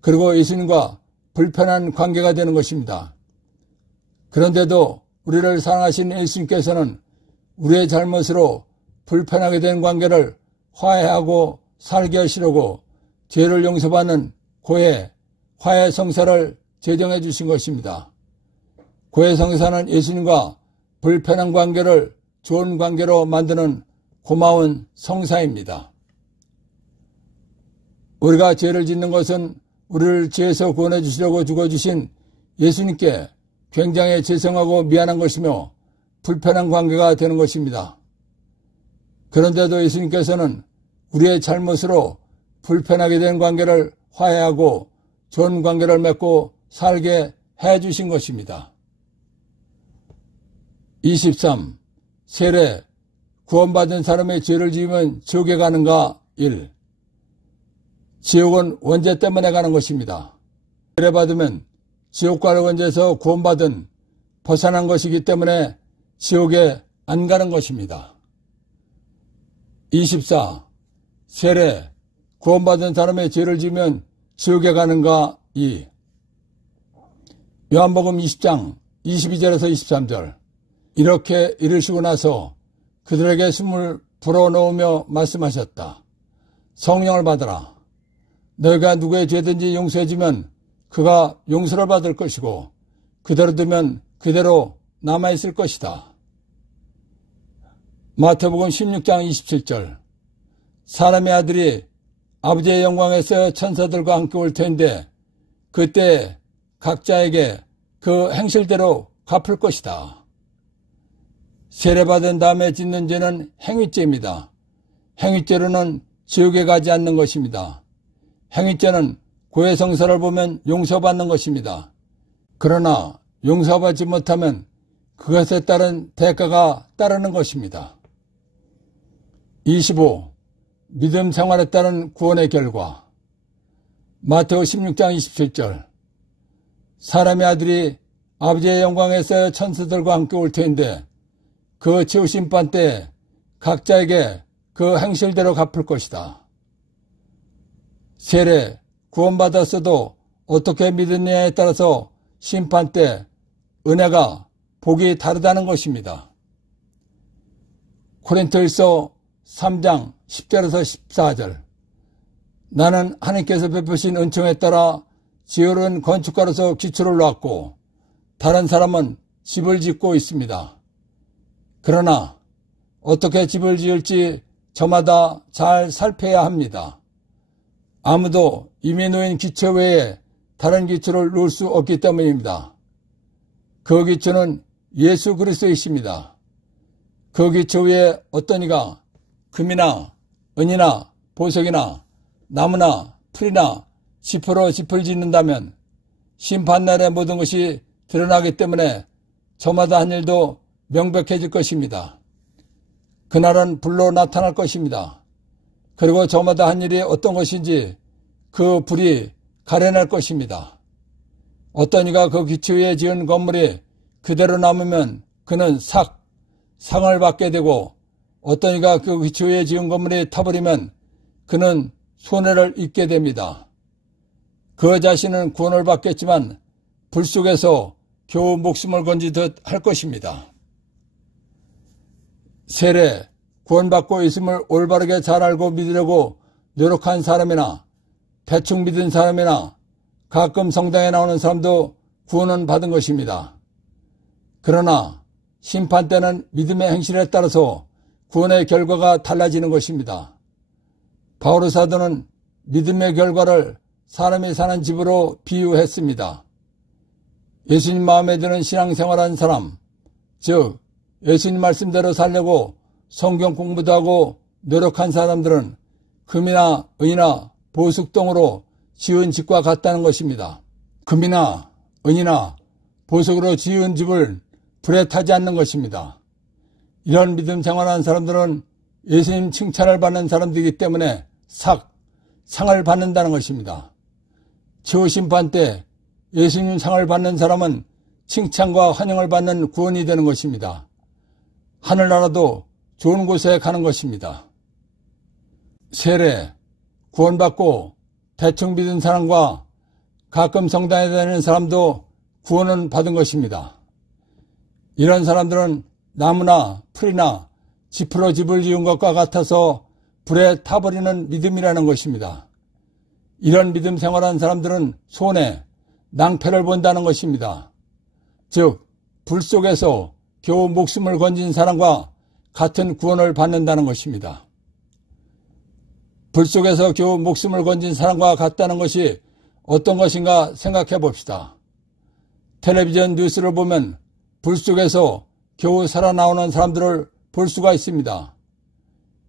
그리고 예수님과 불편한 관계가 되는 것입니다. 그런데도 우리를 사랑하신 예수님께서는 우리의 잘못으로 불편하게 된 관계를 화해하고 살게 하시려고 죄를 용서받는 고해, 화해 성사를 제정해 주신 것입니다. 고해 성사는 예수님과 불편한 관계를 좋은 관계로 만드는 고마운 성사입니다. 우리가 죄를 짓는 것은 우리를 죄에서 구원해 주시려고 죽어주신 예수님께 굉장히 죄송하고 미안한 것이며 불편한 관계가 되는 것입니다. 그런데도 예수님께서는 우리의 잘못으로 불편하게 된 관계를 화해하고 좋은 관계를 맺고 살게 해주신 것입니다. 23. 세례, 구원받은 사람의 죄를 지으면 지옥에 가는가? 1. 지옥은 원죄 때문에 가는 것입니다. 세례받으면 지옥과의 원죄에서 구원받은 벗어난 것이기 때문에 지옥에 안 가는 것입니다. 24. 세례, 구원받은 사람의 죄를 지으면 지옥에 가는가? 2. 요한복음 20장 22절에서 23절. 이렇게 이르시고 나서 그들에게 숨을 불어넣으며 말씀하셨다. 성령을 받으라. 너희가 누구의 죄든지 용서해주면 그가 용서를 받을 것이고 그대로 두면 그대로 남아있을 것이다. 마태복음 16장 27절. 사람의 아들이 아버지의 영광에서 천사들과 함께 올 텐데 그때 각자에게 그 행실대로 갚을 것이다. 세례받은 다음에 짓는 죄는 행위죄입니다. 행위죄로는 지옥에 가지 않는 것입니다. 행위죄는 고해 성사를 보면 용서받는 것입니다. 그러나 용서받지 못하면 그것에 따른 대가가 따르는 것입니다. 25. 믿음 생활에 따른 구원의 결과. 마태오 16장 27절. 사람의 아들이 아버지의 영광에서 천사들과 함께 올 텐데 그 치우심판 때 각자에게 그 행실대로 갚을 것이다. 세례, 구원받았어도 어떻게 믿느냐에 따라서 심판 때 은혜가 복이 다르다는 것입니다. 고린토일서 3장 10절에서 14절. 나는 하나님께서 베푸신 은총에 따라 지혜로운 건축가로서 기초를 놓았고 다른 사람은 집을 짓고 있습니다. 그러나 어떻게 집을 지을지 저마다 잘 살펴야 합니다. 아무도 이미 놓인 기초 외에 다른 기초를 놓을 수 없기 때문입니다. 그 기초는 예수 그리스도이십니다. 그 기초 위에 어떤 이가 금이나 은이나 보석이나 나무나 풀이나 지퍼로 집을 짓는다면 심판날의 모든 것이 드러나기 때문에 저마다 한 일도 명백해질 것입니다. 그날은 불로 나타날 것입니다. 그리고 저마다 한 일이 어떤 것인지 그 불이 가려낼 것입니다. 어떤 이가 그 기초 위에 지은 건물이 그대로 남으면 그는 상을 받게 되고 어떤 이가 그 기초 위에 지은 건물이 타버리면 그는 손해를 입게 됩니다. 그 자신은 구원을 받겠지만 불 속에서 겨우 목숨을 건지듯 할 것입니다. 세례, 구원받고 있음을 올바르게 잘 알고 믿으려고 노력한 사람이나 대충 믿은 사람이나 가끔 성당에 나오는 사람도 구원은 받은 것입니다. 그러나 심판 때는 믿음의 행실에 따라서 구원의 결과가 달라지는 것입니다. 바오로 사도는 믿음의 결과를 사람이 사는 집으로 비유했습니다. 예수님 마음에 드는 신앙생활한 사람, 즉 예수님 말씀대로 살려고 성경 공부도 하고 노력한 사람들은 금이나 은이나 보석 등으로 지은 집과 같다는 것입니다. 금이나 은이나 보석으로 지은 집을 불에 타지 않는 것입니다. 이런 믿음 생활하는 사람들은 예수님 칭찬을 받는 사람들이기 때문에 상을 받는다는 것입니다. 최후 심판 때 예수님 상을 받는 사람은 칭찬과 환영을 받는 구원이 되는 것입니다. 하늘나라도 좋은 곳에 가는 것입니다. 세례, 구원받고 대충 믿은 사람과 가끔 성당에 다니는 사람도 구원은 받은 것입니다. 이런 사람들은 나무나 풀이나 지프로 집을 지은 것과 같아서 불에 타버리는 믿음이라는 것입니다. 이런 믿음 생활한 사람들은 손해, 낭패를 본다는 것입니다. 즉, 불 속에서 겨우 목숨을 건진 사람과 같은 구원을 받는다는 것입니다. 불 속에서 겨우 목숨을 건진 사람과 같다는 것이 어떤 것인가 생각해 봅시다. 텔레비전 뉴스를 보면 불 속에서 겨우 살아나오는 사람들을 볼 수가 있습니다.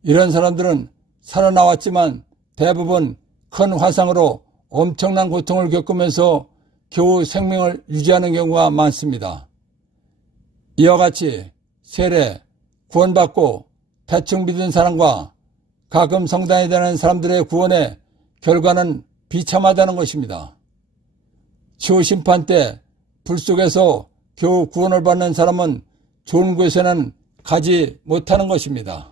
이런 사람들은 살아나왔지만 대부분 큰 화상으로 엄청난 고통을 겪으면서 겨우 생명을 유지하는 경우가 많습니다. 이와 같이 세례, 구원받고 대충 믿은 사람과 가끔 성당에 다니는 사람들의 구원의 결과는 비참하다는 것입니다. 최후 심판 때 불 속에서 겨우 구원을 받는 사람은 좋은 곳에는 가지 못하는 것입니다.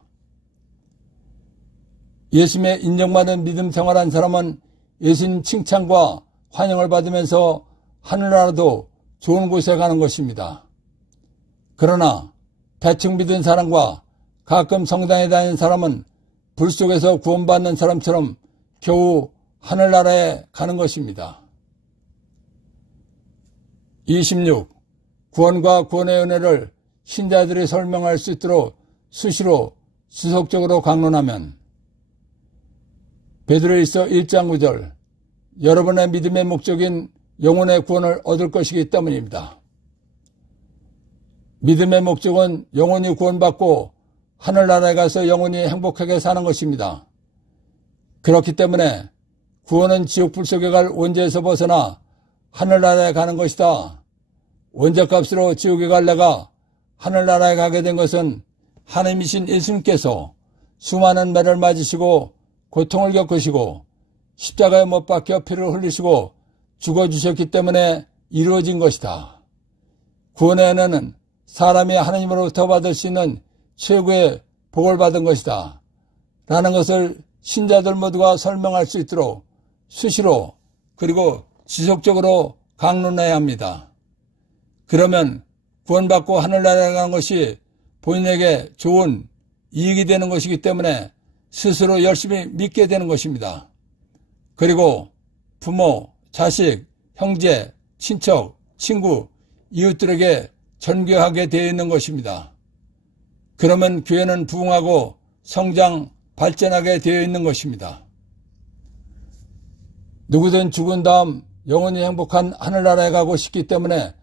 예수님의 인정받은 믿음 생활한 사람은 예수님 칭찬과 환영을 받으면서 하늘나라도 좋은 곳에 가는 것입니다. 그러나 대충 믿은 사람과 가끔 성당에 다니는 사람은 불 속에서 구원받는 사람처럼 겨우 하늘나라에 가는 것입니다. 26. 구원과 구원의 은혜를 신자들이 설명할 수 있도록 수시로 지속적으로 강론하면 베드로일서 1장 9절 여러분의 믿음의 목적인 영혼의 구원을 얻을 것이기 때문입니다. 믿음의 목적은 영혼이 구원받고 하늘나라에 가서 영혼이 행복하게 사는 것입니다. 그렇기 때문에 구원은 지옥불 속에 갈 원죄에서 벗어나 하늘나라에 가는 것이다. 원죄값으로 지옥에 갈 내가 하늘나라에 가게 된 것은 하나님이신 예수님께서 수많은 매를 맞으시고 고통을 겪으시고 십자가에 못 박혀 피를 흘리시고 죽어주셨기 때문에 이루어진 것이다. 구원의 은혜는 사람이 하나님으로부터 받을 수 있는 최고의 복을 받은 것이다. 라는 것을 신자들 모두가 설명할 수 있도록 수시로 그리고 지속적으로 강론해야 합니다. 그러면 구원받고 하늘나라에 가는 것이 본인에게 좋은 이익이 되는 것이기 때문에 스스로 열심히 믿게 되는 것입니다. 그리고 부모, 자식, 형제, 친척, 친구, 이웃들에게 전교하게 되어 있는 것입니다. 그러면 교회는 부흥하고 성장, 발전하게 되어 있는 것입니다. 누구든 죽은 다음 영원히 행복한 하늘나라에 가고 싶기 때문에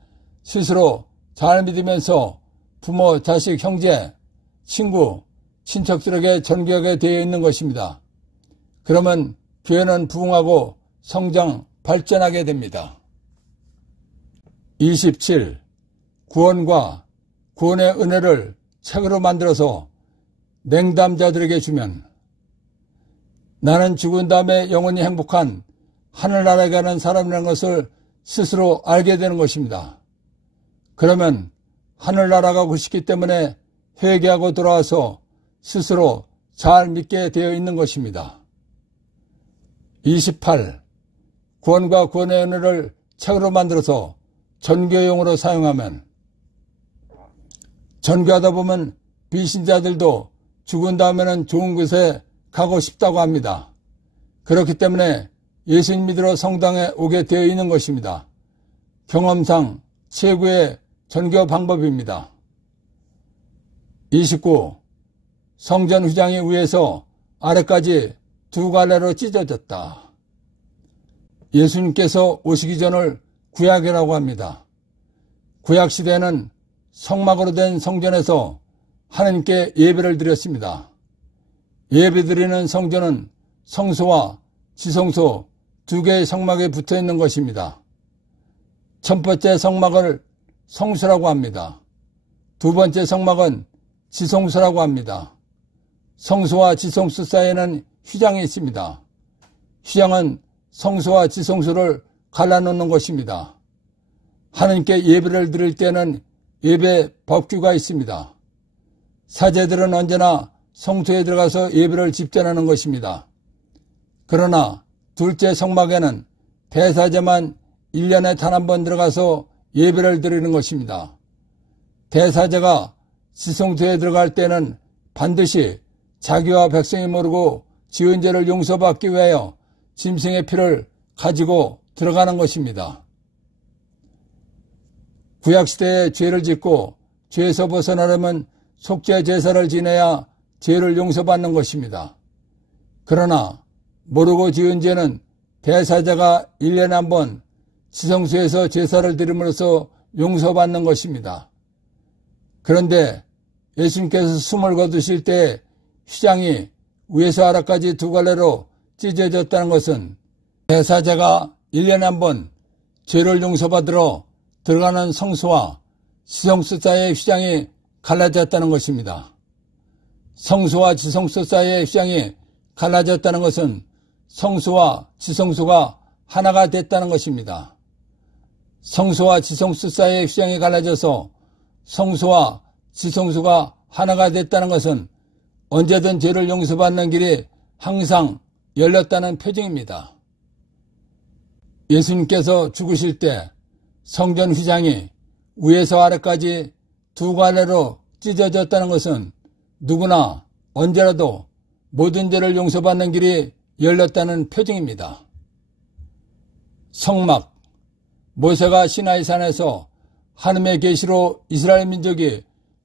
스스로 잘 믿으면서 부모, 자식, 형제, 친구, 친척들에게 전교하게 되어 있는 것입니다. 그러면 교회는 부흥하고 성장, 발전하게 됩니다. 27. 구원과 구원의 은혜를 책으로 만들어서 냉담자들에게 주면 나는 죽은 다음에 영원히 행복한 하늘나라에 가는 사람이라는 것을 스스로 알게 되는 것입니다. 그러면 하늘나라 가고 싶기 때문에 회개하고 돌아와서 스스로 잘 믿게 되어 있는 것입니다. 28. 구원과 구원의 은혜를 책으로 만들어서 전교용으로 사용하면 전교하다 보면 비신자들도 죽은 다음에는 좋은 곳에 가고 싶다고 합니다. 그렇기 때문에 예수님 믿으러 성당에 오게 되어 있는 것입니다. 경험상 최고의 전교 방법입니다. 29. 성전 휘장이 위에서 아래까지 두 갈래로 찢어졌다. 예수님께서 오시기 전을 구약이라고 합니다. 구약시대에는 성막으로 된 성전에서 하나님께 예배를 드렸습니다. 예배드리는 성전은 성소와 지성소 두 개의 성막에 붙어 있는 것입니다. 첫 번째 성막을 성소라고 합니다. 두 번째 성막은 지성소라고 합니다. 성소와 지성소 사이에는 휘장이 있습니다. 휘장은 성소와 지성소를 갈라놓는 것입니다. 하나님께 예배를 드릴 때는 예배 법규가 있습니다. 사제들은 언제나 성소에 들어가서 예배를 집전하는 것입니다. 그러나 둘째 성막에는 대사제만 1년에 단 한 번 들어가서 예배를 드리는 것입니다. 대사제가 지성소에 들어갈 때는 반드시 자기와 백성이 모르고 지은 죄를 용서받기 위하여 짐승의 피를 가지고 들어가는 것입니다. 구약시대에 죄를 짓고 죄에서 벗어나려면 속죄 제사를 지내야 죄를 용서받는 것입니다. 그러나 모르고 지은 죄는 대사자가 1년에 한 번 지성소에서 제사를 드림으로써 용서받는 것입니다. 그런데 예수님께서 숨을 거두실 때 휘장이 위에서 아래까지 두 갈래로 찢어졌다는 것은 대사자가 1년에 한 번 죄를 용서받으러 들어가는 성소와 지성소 사이의 휘장이 갈라졌다는 것입니다. 성소와 지성소 사이의 휘장이 갈라졌다는 것은 성소와 지성소가 하나가 됐다는 것입니다. 성소와 지성소 사이의 휘장이 갈라져서 성소와 지성소가 하나가 됐다는 것은 언제든 죄를 용서받는 길이 항상 열렸다는 표징입니다. 예수님께서 죽으실 때 성전 휘장이 위에서 아래까지 두 갈래로 찢어졌다는 것은 누구나 언제라도 모든 죄를 용서받는 길이 열렸다는 표징입니다. 성막, 모세가 시나이산에서 하나님의 계시로 이스라엘 민족이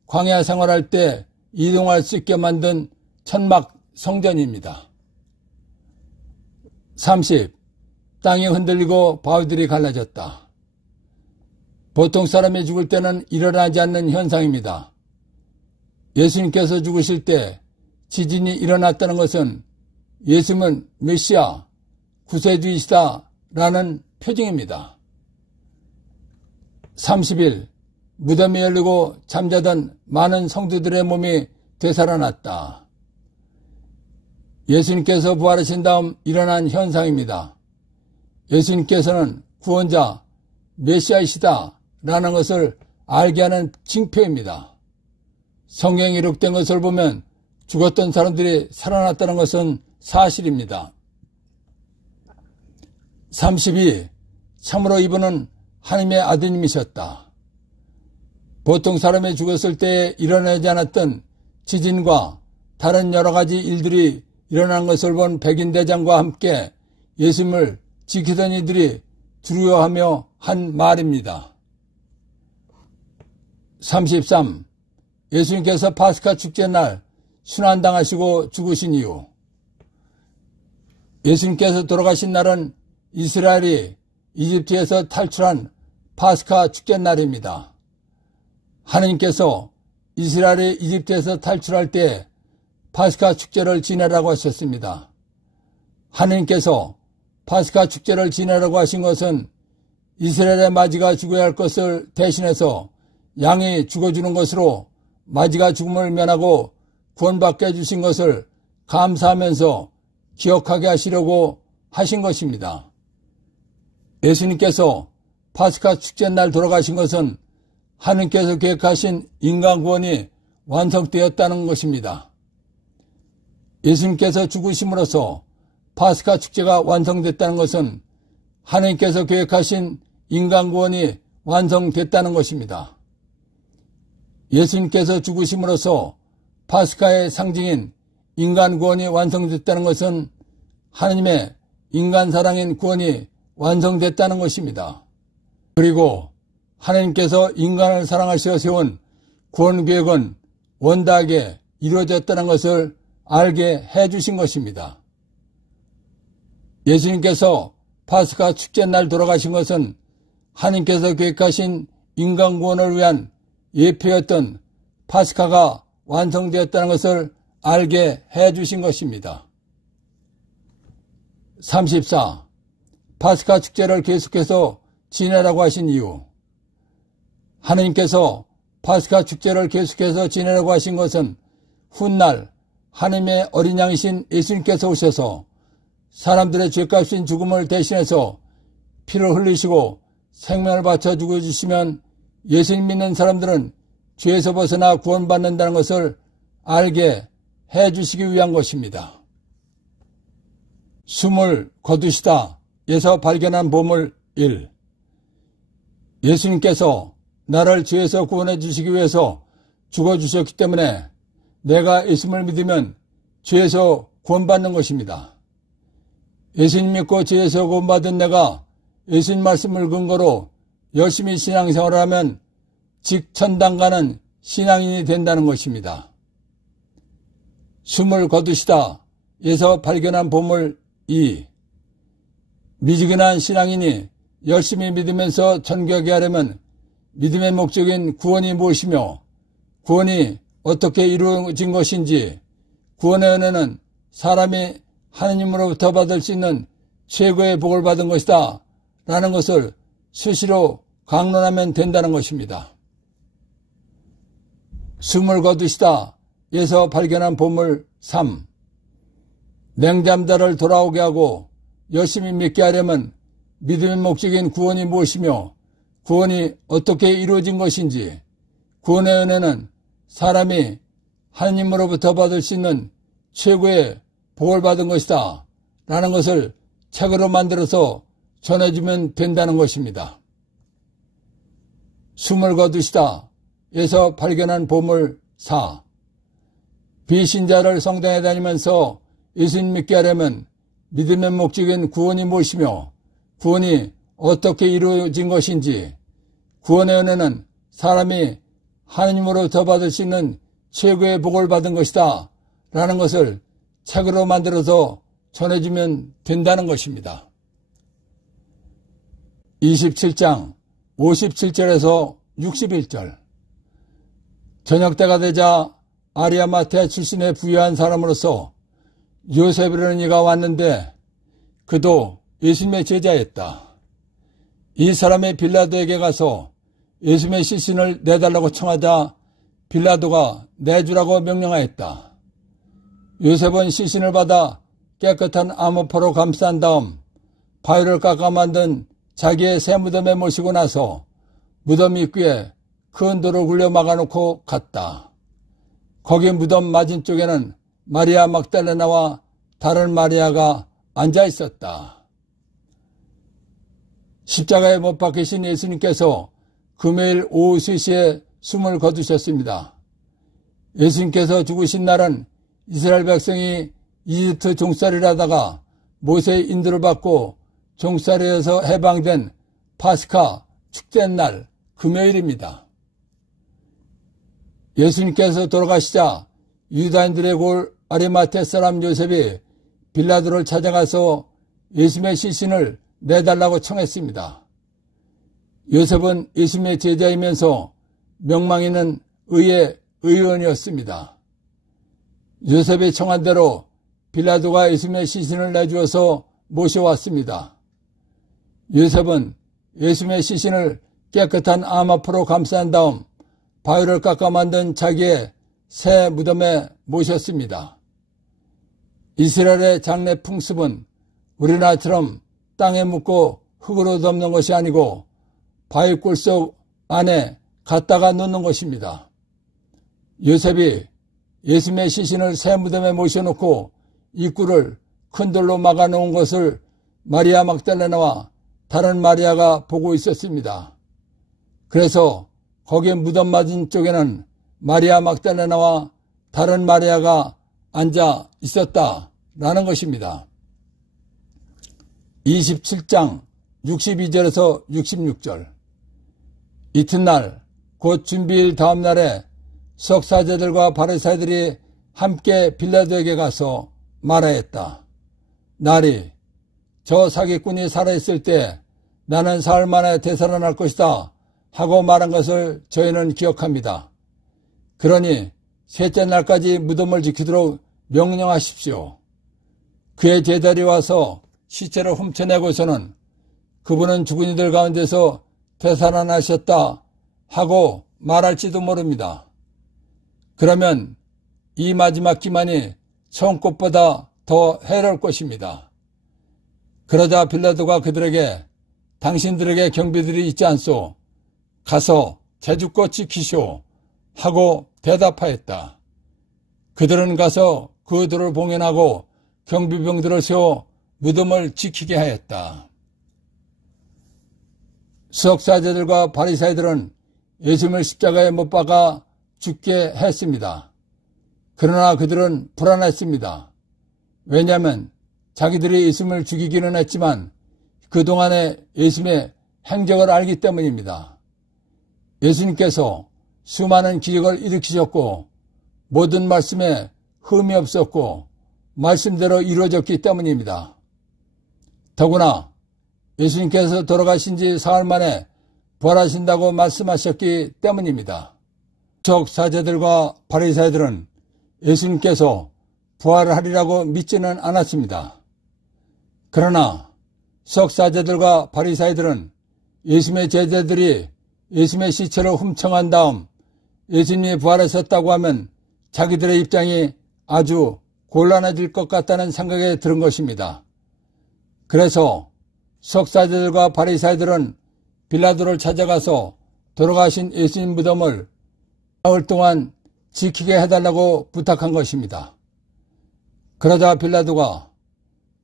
광야 생활할 때 이동할 수 있게 만든 천막 성전입니다. 30. 땅이 흔들리고 바위들이 갈라졌다. 보통 사람이 죽을 때는 일어나지 않는 현상입니다. 예수님께서 죽으실 때 지진이 일어났다는 것은 예수님은 메시아, 구세주이시다라는 표징입니다. 30일 무덤이 열리고 잠자던 많은 성도들의 몸이 되살아났다. 예수님께서 부활하신 다음 일어난 현상입니다. 예수님께서는 구원자, 메시아이시다라는 것을 알게 하는 징표입니다. 성경에 기록된 것을 보면 죽었던 사람들이 살아났다는 것은 사실입니다. 32. 참으로 이분은 하나님의 아드님이셨다. 보통 사람이 죽었을 때 일어나지 않았던 지진과 다른 여러 가지 일들이 일어난 것을 본 백인대장과 함께 예수님을 지키던 이들이 두려워하며 한 말입니다. 33. 예수님께서 파스카 축제날 순환당하시고 죽으신 이유. 예수님께서 돌아가신 날은 이스라엘이 이집트에서 탈출한 파스카 축제날입니다. 하나님께서 이스라엘이 이집트에서 탈출할 때 파스카 축제를 지내라고 하셨습니다. 하나님께서 파스카 축제를 지내라고 하신 것은 이스라엘의 맞이가 죽어야 할 것을 대신해서 양이 죽어주는 것으로 맞이가 죽음을 면하고 구원받게 해주신 것을 감사하면서 기억하게 하시려고 하신 것입니다. 예수님께서 파스카 축제날 돌아가신 것은 하나님께서 계획하신 인간 구원이 완성되었다는 것입니다. 예수님께서 죽으심으로써 파스카 축제가 완성됐다는 것은 하나님께서 계획하신 인간 구원이 완성됐다는 것입니다. 예수님께서 죽으심으로써 파스카의 상징인 인간 구원이 완성됐다는 것은 하나님의 인간 사랑인 구원이 완성됐다는 것입니다. 그리고 하나님께서 인간을 사랑하시어 세운 구원 계획은 원다하게 이루어졌다는 것을 알게 해주신 것입니다. 예수님께서 파스카 축제날 돌아가신 것은 하나님께서 계획하신 인간 구원을 위한 예표였던 파스카가 완성되었다는 것을 알게 해주신 것입니다. 34. 파스카 축제를 계속해서 지내라고 하신 이유. 하나님께서 파스카 축제를 계속해서 지내라고 하신 것은 훗날 하나님의 어린 양이신 예수님께서 오셔서 사람들의 죄값인 죽음을 대신해서 피를 흘리시고 생명을 바쳐 죽어주시면 예수님 믿는 사람들은 죄에서 벗어나 구원받는다는 것을 알게 해주시기 위한 것입니다. 숨을 거두시다 에서 발견한 보물 1. 예수님께서 나를 죄에서 구원해 주시기 위해서 죽어주셨기 때문에 내가 예수님을 믿으면 죄에서 구원받는 것입니다. 예수님 믿고 죄에서 구원받은 내가 예수님 말씀을 근거로 열심히 신앙생활을 하면 직천당 가는 신앙인이 된다는 것입니다. 숨을 거두시다 에서 발견한 보물 2. 미지근한 신앙인이 열심히 믿으면서 전개하게 하려면 믿음의 목적인 구원이 무엇이며 구원이 어떻게 이루어진 것인지, 구원의 은혜는 사람이 하나님으로부터 받을 수 있는 최고의 복을 받은 것이다 라는 것을 수시로 강론하면 된다는 것입니다. 숨을 거두시다 에서 발견한 보물 3. 맹잠자를 돌아오게 하고 열심히 믿게 하려면 믿음의 목적인 구원이 무엇이며 구원이 어떻게 이루어진 것인지, 구원의 은혜는 사람이 하나님으로부터 받을 수 있는 최고의 복을 받은 것이다 라는 것을 책으로 만들어서 전해주면 된다는 것입니다. 숨을 거두시다 에서 발견한 보물 4. 비신자를 성당에 다니면서 예수님 믿게 하려면 믿음의 목적인 구원이 무엇이며 구원이 어떻게 이루어진 것인지, 구원의 은혜는 사람이 하나님으로부터 받을 수 있는 최고의 복을 받은 것이다 라는 것을 책으로 만들어서 전해주면 된다는 것입니다. 27장 57절에서 61절. 저녁때가 되자 아리아마테 출신의 부유한 사람으로서 요셉이라는 이가 왔는데 그도 예수님의 제자였다. 이 사람의 빌라도에게 가서 예수님의 시신을 내달라고 청하자 빌라도가 내주라고 명령하였다. 요셉은 시신을 받아 깨끗한 암호포로 감싼 다음 바위를 깎아 만든 자기의 새 무덤에 모시고 나서 무덤 입구에 큰 돌을 굴려 막아놓고 갔다. 거기 무덤 맞은쪽에는 마리아 막달레나와 다른 마리아가 앉아 있었다. 십자가에 못 박히신 예수님께서 금요일 오후 3시에 숨을 거두셨습니다. 예수님께서 죽으신 날은 이스라엘 백성이 이집트 종살이를 하다가 모세의 인도를 받고 종살이에서 해방된 파스카 축제날 금요일입니다. 예수님께서 돌아가시자 유다인들의 골 아리마테 사람 요셉이 빌라도를 찾아가서 예수님의 시신을 내달라고 청했습니다. 요셉은 예수님의 제자이면서 명망 있는 의의 의원이었습니다. 요셉이 청한 대로 빌라도가 예수님의 시신을 내주어서 모셔왔습니다. 요셉은 예수님의 시신을 깨끗한 암압으로 감싼 다음 바위를 깎아 만든 자기의 새 무덤에 모셨습니다. 이스라엘의 장례 풍습은 우리나라처럼 땅에 묻고 흙으로 덮는 것이 아니고 바위 굴속 안에 갖다가 놓는 것입니다. 요셉이 예수님의 시신을 새 무덤에 모셔놓고 입구를 큰 돌로 막아놓은 것을 마리아 막달레나와 다른 마리아가 보고 있었습니다. 그래서 거기 무덤 맞은 쪽에는 마리아 막달레나와 다른 마리아가 앉아 있었다라는 것입니다. 27장 62절에서 66절. 이튿날 곧 준비일 다음 날에 석사제들과 바리새인들이 함께 빌라도에게 가서 말하였다. 날이 저 사기꾼이 살아있을 때 나는 사흘 만에 되살아날 것이다 하고 말한 것을 저희는 기억합니다. 그러니 셋째 날까지 무덤을 지키도록 명령하십시오. 그의 제자리 와서 시체를 훔쳐내고서는 그분은 죽은 이들 가운데서 되살아나셨다 하고 말할지도 모릅니다. 그러면 이 마지막 기만이 처음것보다 더 해로울 것입니다. 그러자 빌라도가 그들에게 당신들에게 경비들이 있지 않소? 가서 제주껏 지키시오 하고 대답하였다. 그들은 가서 그들을 봉인하고 경비병들을 세워 무덤을 지키게 하였다. 석사제들과 바리새인들은 예수님을 십자가에 못 박아 죽게 했습니다. 그러나 그들은 불안했습니다. 왜냐하면 자기들이 예수님을 죽이기는 했지만 그동안의 예수님의 행적을 알기 때문입니다. 예수님께서 수많은 기적을 일으키셨고 모든 말씀에 흠이 없었고 말씀대로 이루어졌기 때문입니다. 더구나 예수님께서 돌아가신 지 사흘 만에 부활하신다고 말씀하셨기 때문입니다. 석사제들과 바리새인들은 예수님께서 부활하리라고 믿지는 않았습니다. 그러나 석사제들과 바리새인들은 예수님의 제자들이 예수님의 시체를 훔쳐간 다음 예수님이 부활하셨다고 하면 자기들의 입장이 아주 곤란해질 것 같다는 생각에 들은 것입니다. 그래서 석사제들과 바리새인들은 빌라도를 찾아가서 돌아가신 예수님 무덤을 사흘 동안 지키게 해달라고 부탁한 것입니다. 그러자 빌라도가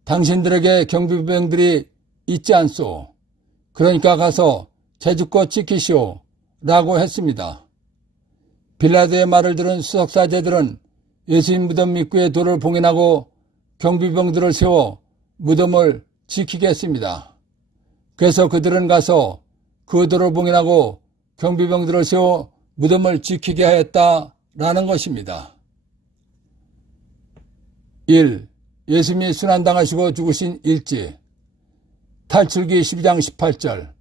당신들에게 경비병들이 있지 않소? 그러니까 가서 제주껏 지키시오 라고 했습니다. 빌라도의 말을 들은 석사제들은 예수님 무덤 입구에 돌을 봉인하고 경비병들을 세워 무덤을 지키게 했습니다. 그래서 그들은 가서 그 돌을 봉인하고 경비병들을 세워 무덤을 지키게 하였다라는 것입니다. 1. 예수님이 순환당하시고 죽으신 일지. 탈출기 12장 18절.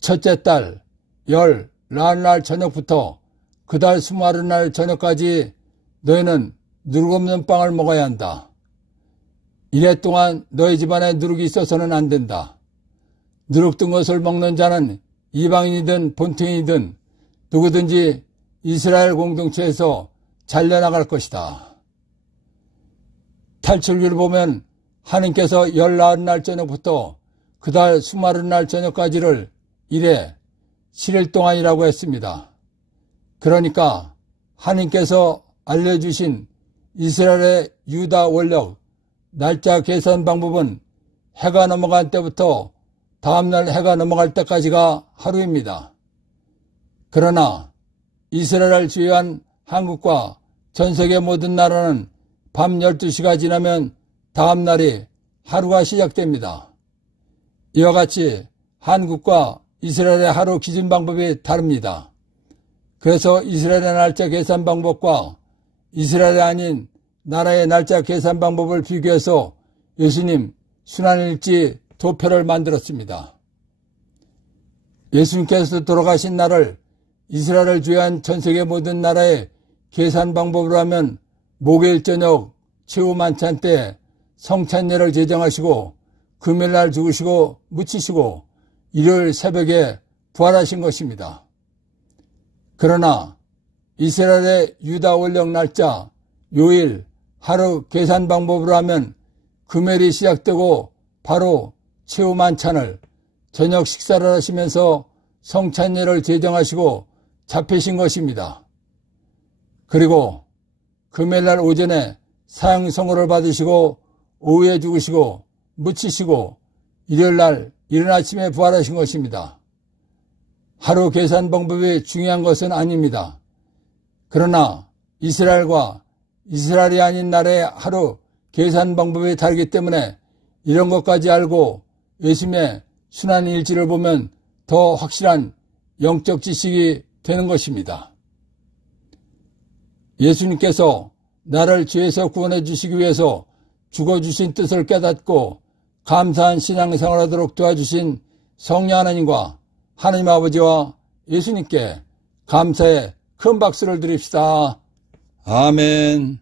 첫째 달 열 나흘날 저녁부터 그 달 20날 저녁까지 너희는 누룩 없는 빵을 먹어야 한다. 이래 동안 너희 집안에 누룩이 있어서는 안 된다. 누룩 든 것을 먹는 자는 이방인이든 본토인이든 누구든지 이스라엘 공동체에서 잘려나갈 것이다. 탈출기를 보면 하느님께서 열 나흘날 저녁부터 그 달 20날 저녁까지를 이래 7일 동안이라고 했습니다. 그러니까 하느님께서 알려주신 이스라엘의 유다 원력 날짜 계산 방법은 해가 넘어간 때부터 다음날 해가 넘어갈 때까지가 하루입니다. 그러나 이스라엘을 지휘한 한국과 전세계 모든 나라는 밤 12시가 지나면 다음날이 하루가 시작됩니다. 이와 같이 한국과 이스라엘의 하루 기준 방법이 다릅니다. 그래서 이스라엘의 날짜 계산 방법과 이스라엘이 아닌 나라의 날짜 계산 방법을 비교해서 예수님 순환일지 도표를 만들었습니다. 예수님께서 돌아가신 날을 이스라엘을 주요한 전세계 모든 나라의 계산 방법으로 하면 목요일 저녁 최후 만찬 때 성찬례를 제정하시고 금요일날 죽으시고 묻히시고 일요일 새벽에 부활하신 것입니다. 그러나 이스라엘의 유다 원력 날짜 요일 하루 계산 방법으로 하면 금요일이 시작되고 바로 최후 만찬을 저녁 식사를 하시면서 성찬례를 제정하시고 잡히신 것입니다. 그리고 금요일날 오전에 사형선고를 받으시고 오후에 죽으시고 묻히시고 일요일날 이른 아침에 부활하신 것입니다. 하루 계산 방법이 중요한 것은 아닙니다. 그러나 이스라엘과 이스라엘이 아닌 나라의 하루 계산 방법이 다르기 때문에 이런 것까지 알고 예수님의 순환일지를 보면 더 확실한 영적 지식이 되는 것입니다. 예수님께서 나를 죄에서 구원해 주시기 위해서 죽어주신 뜻을 깨닫고 감사한 신앙생활하도록 도와주신 성령 하나님과 하나님 아버지와 예수님께 감사의 큰 박수를 드립시다. 아멘.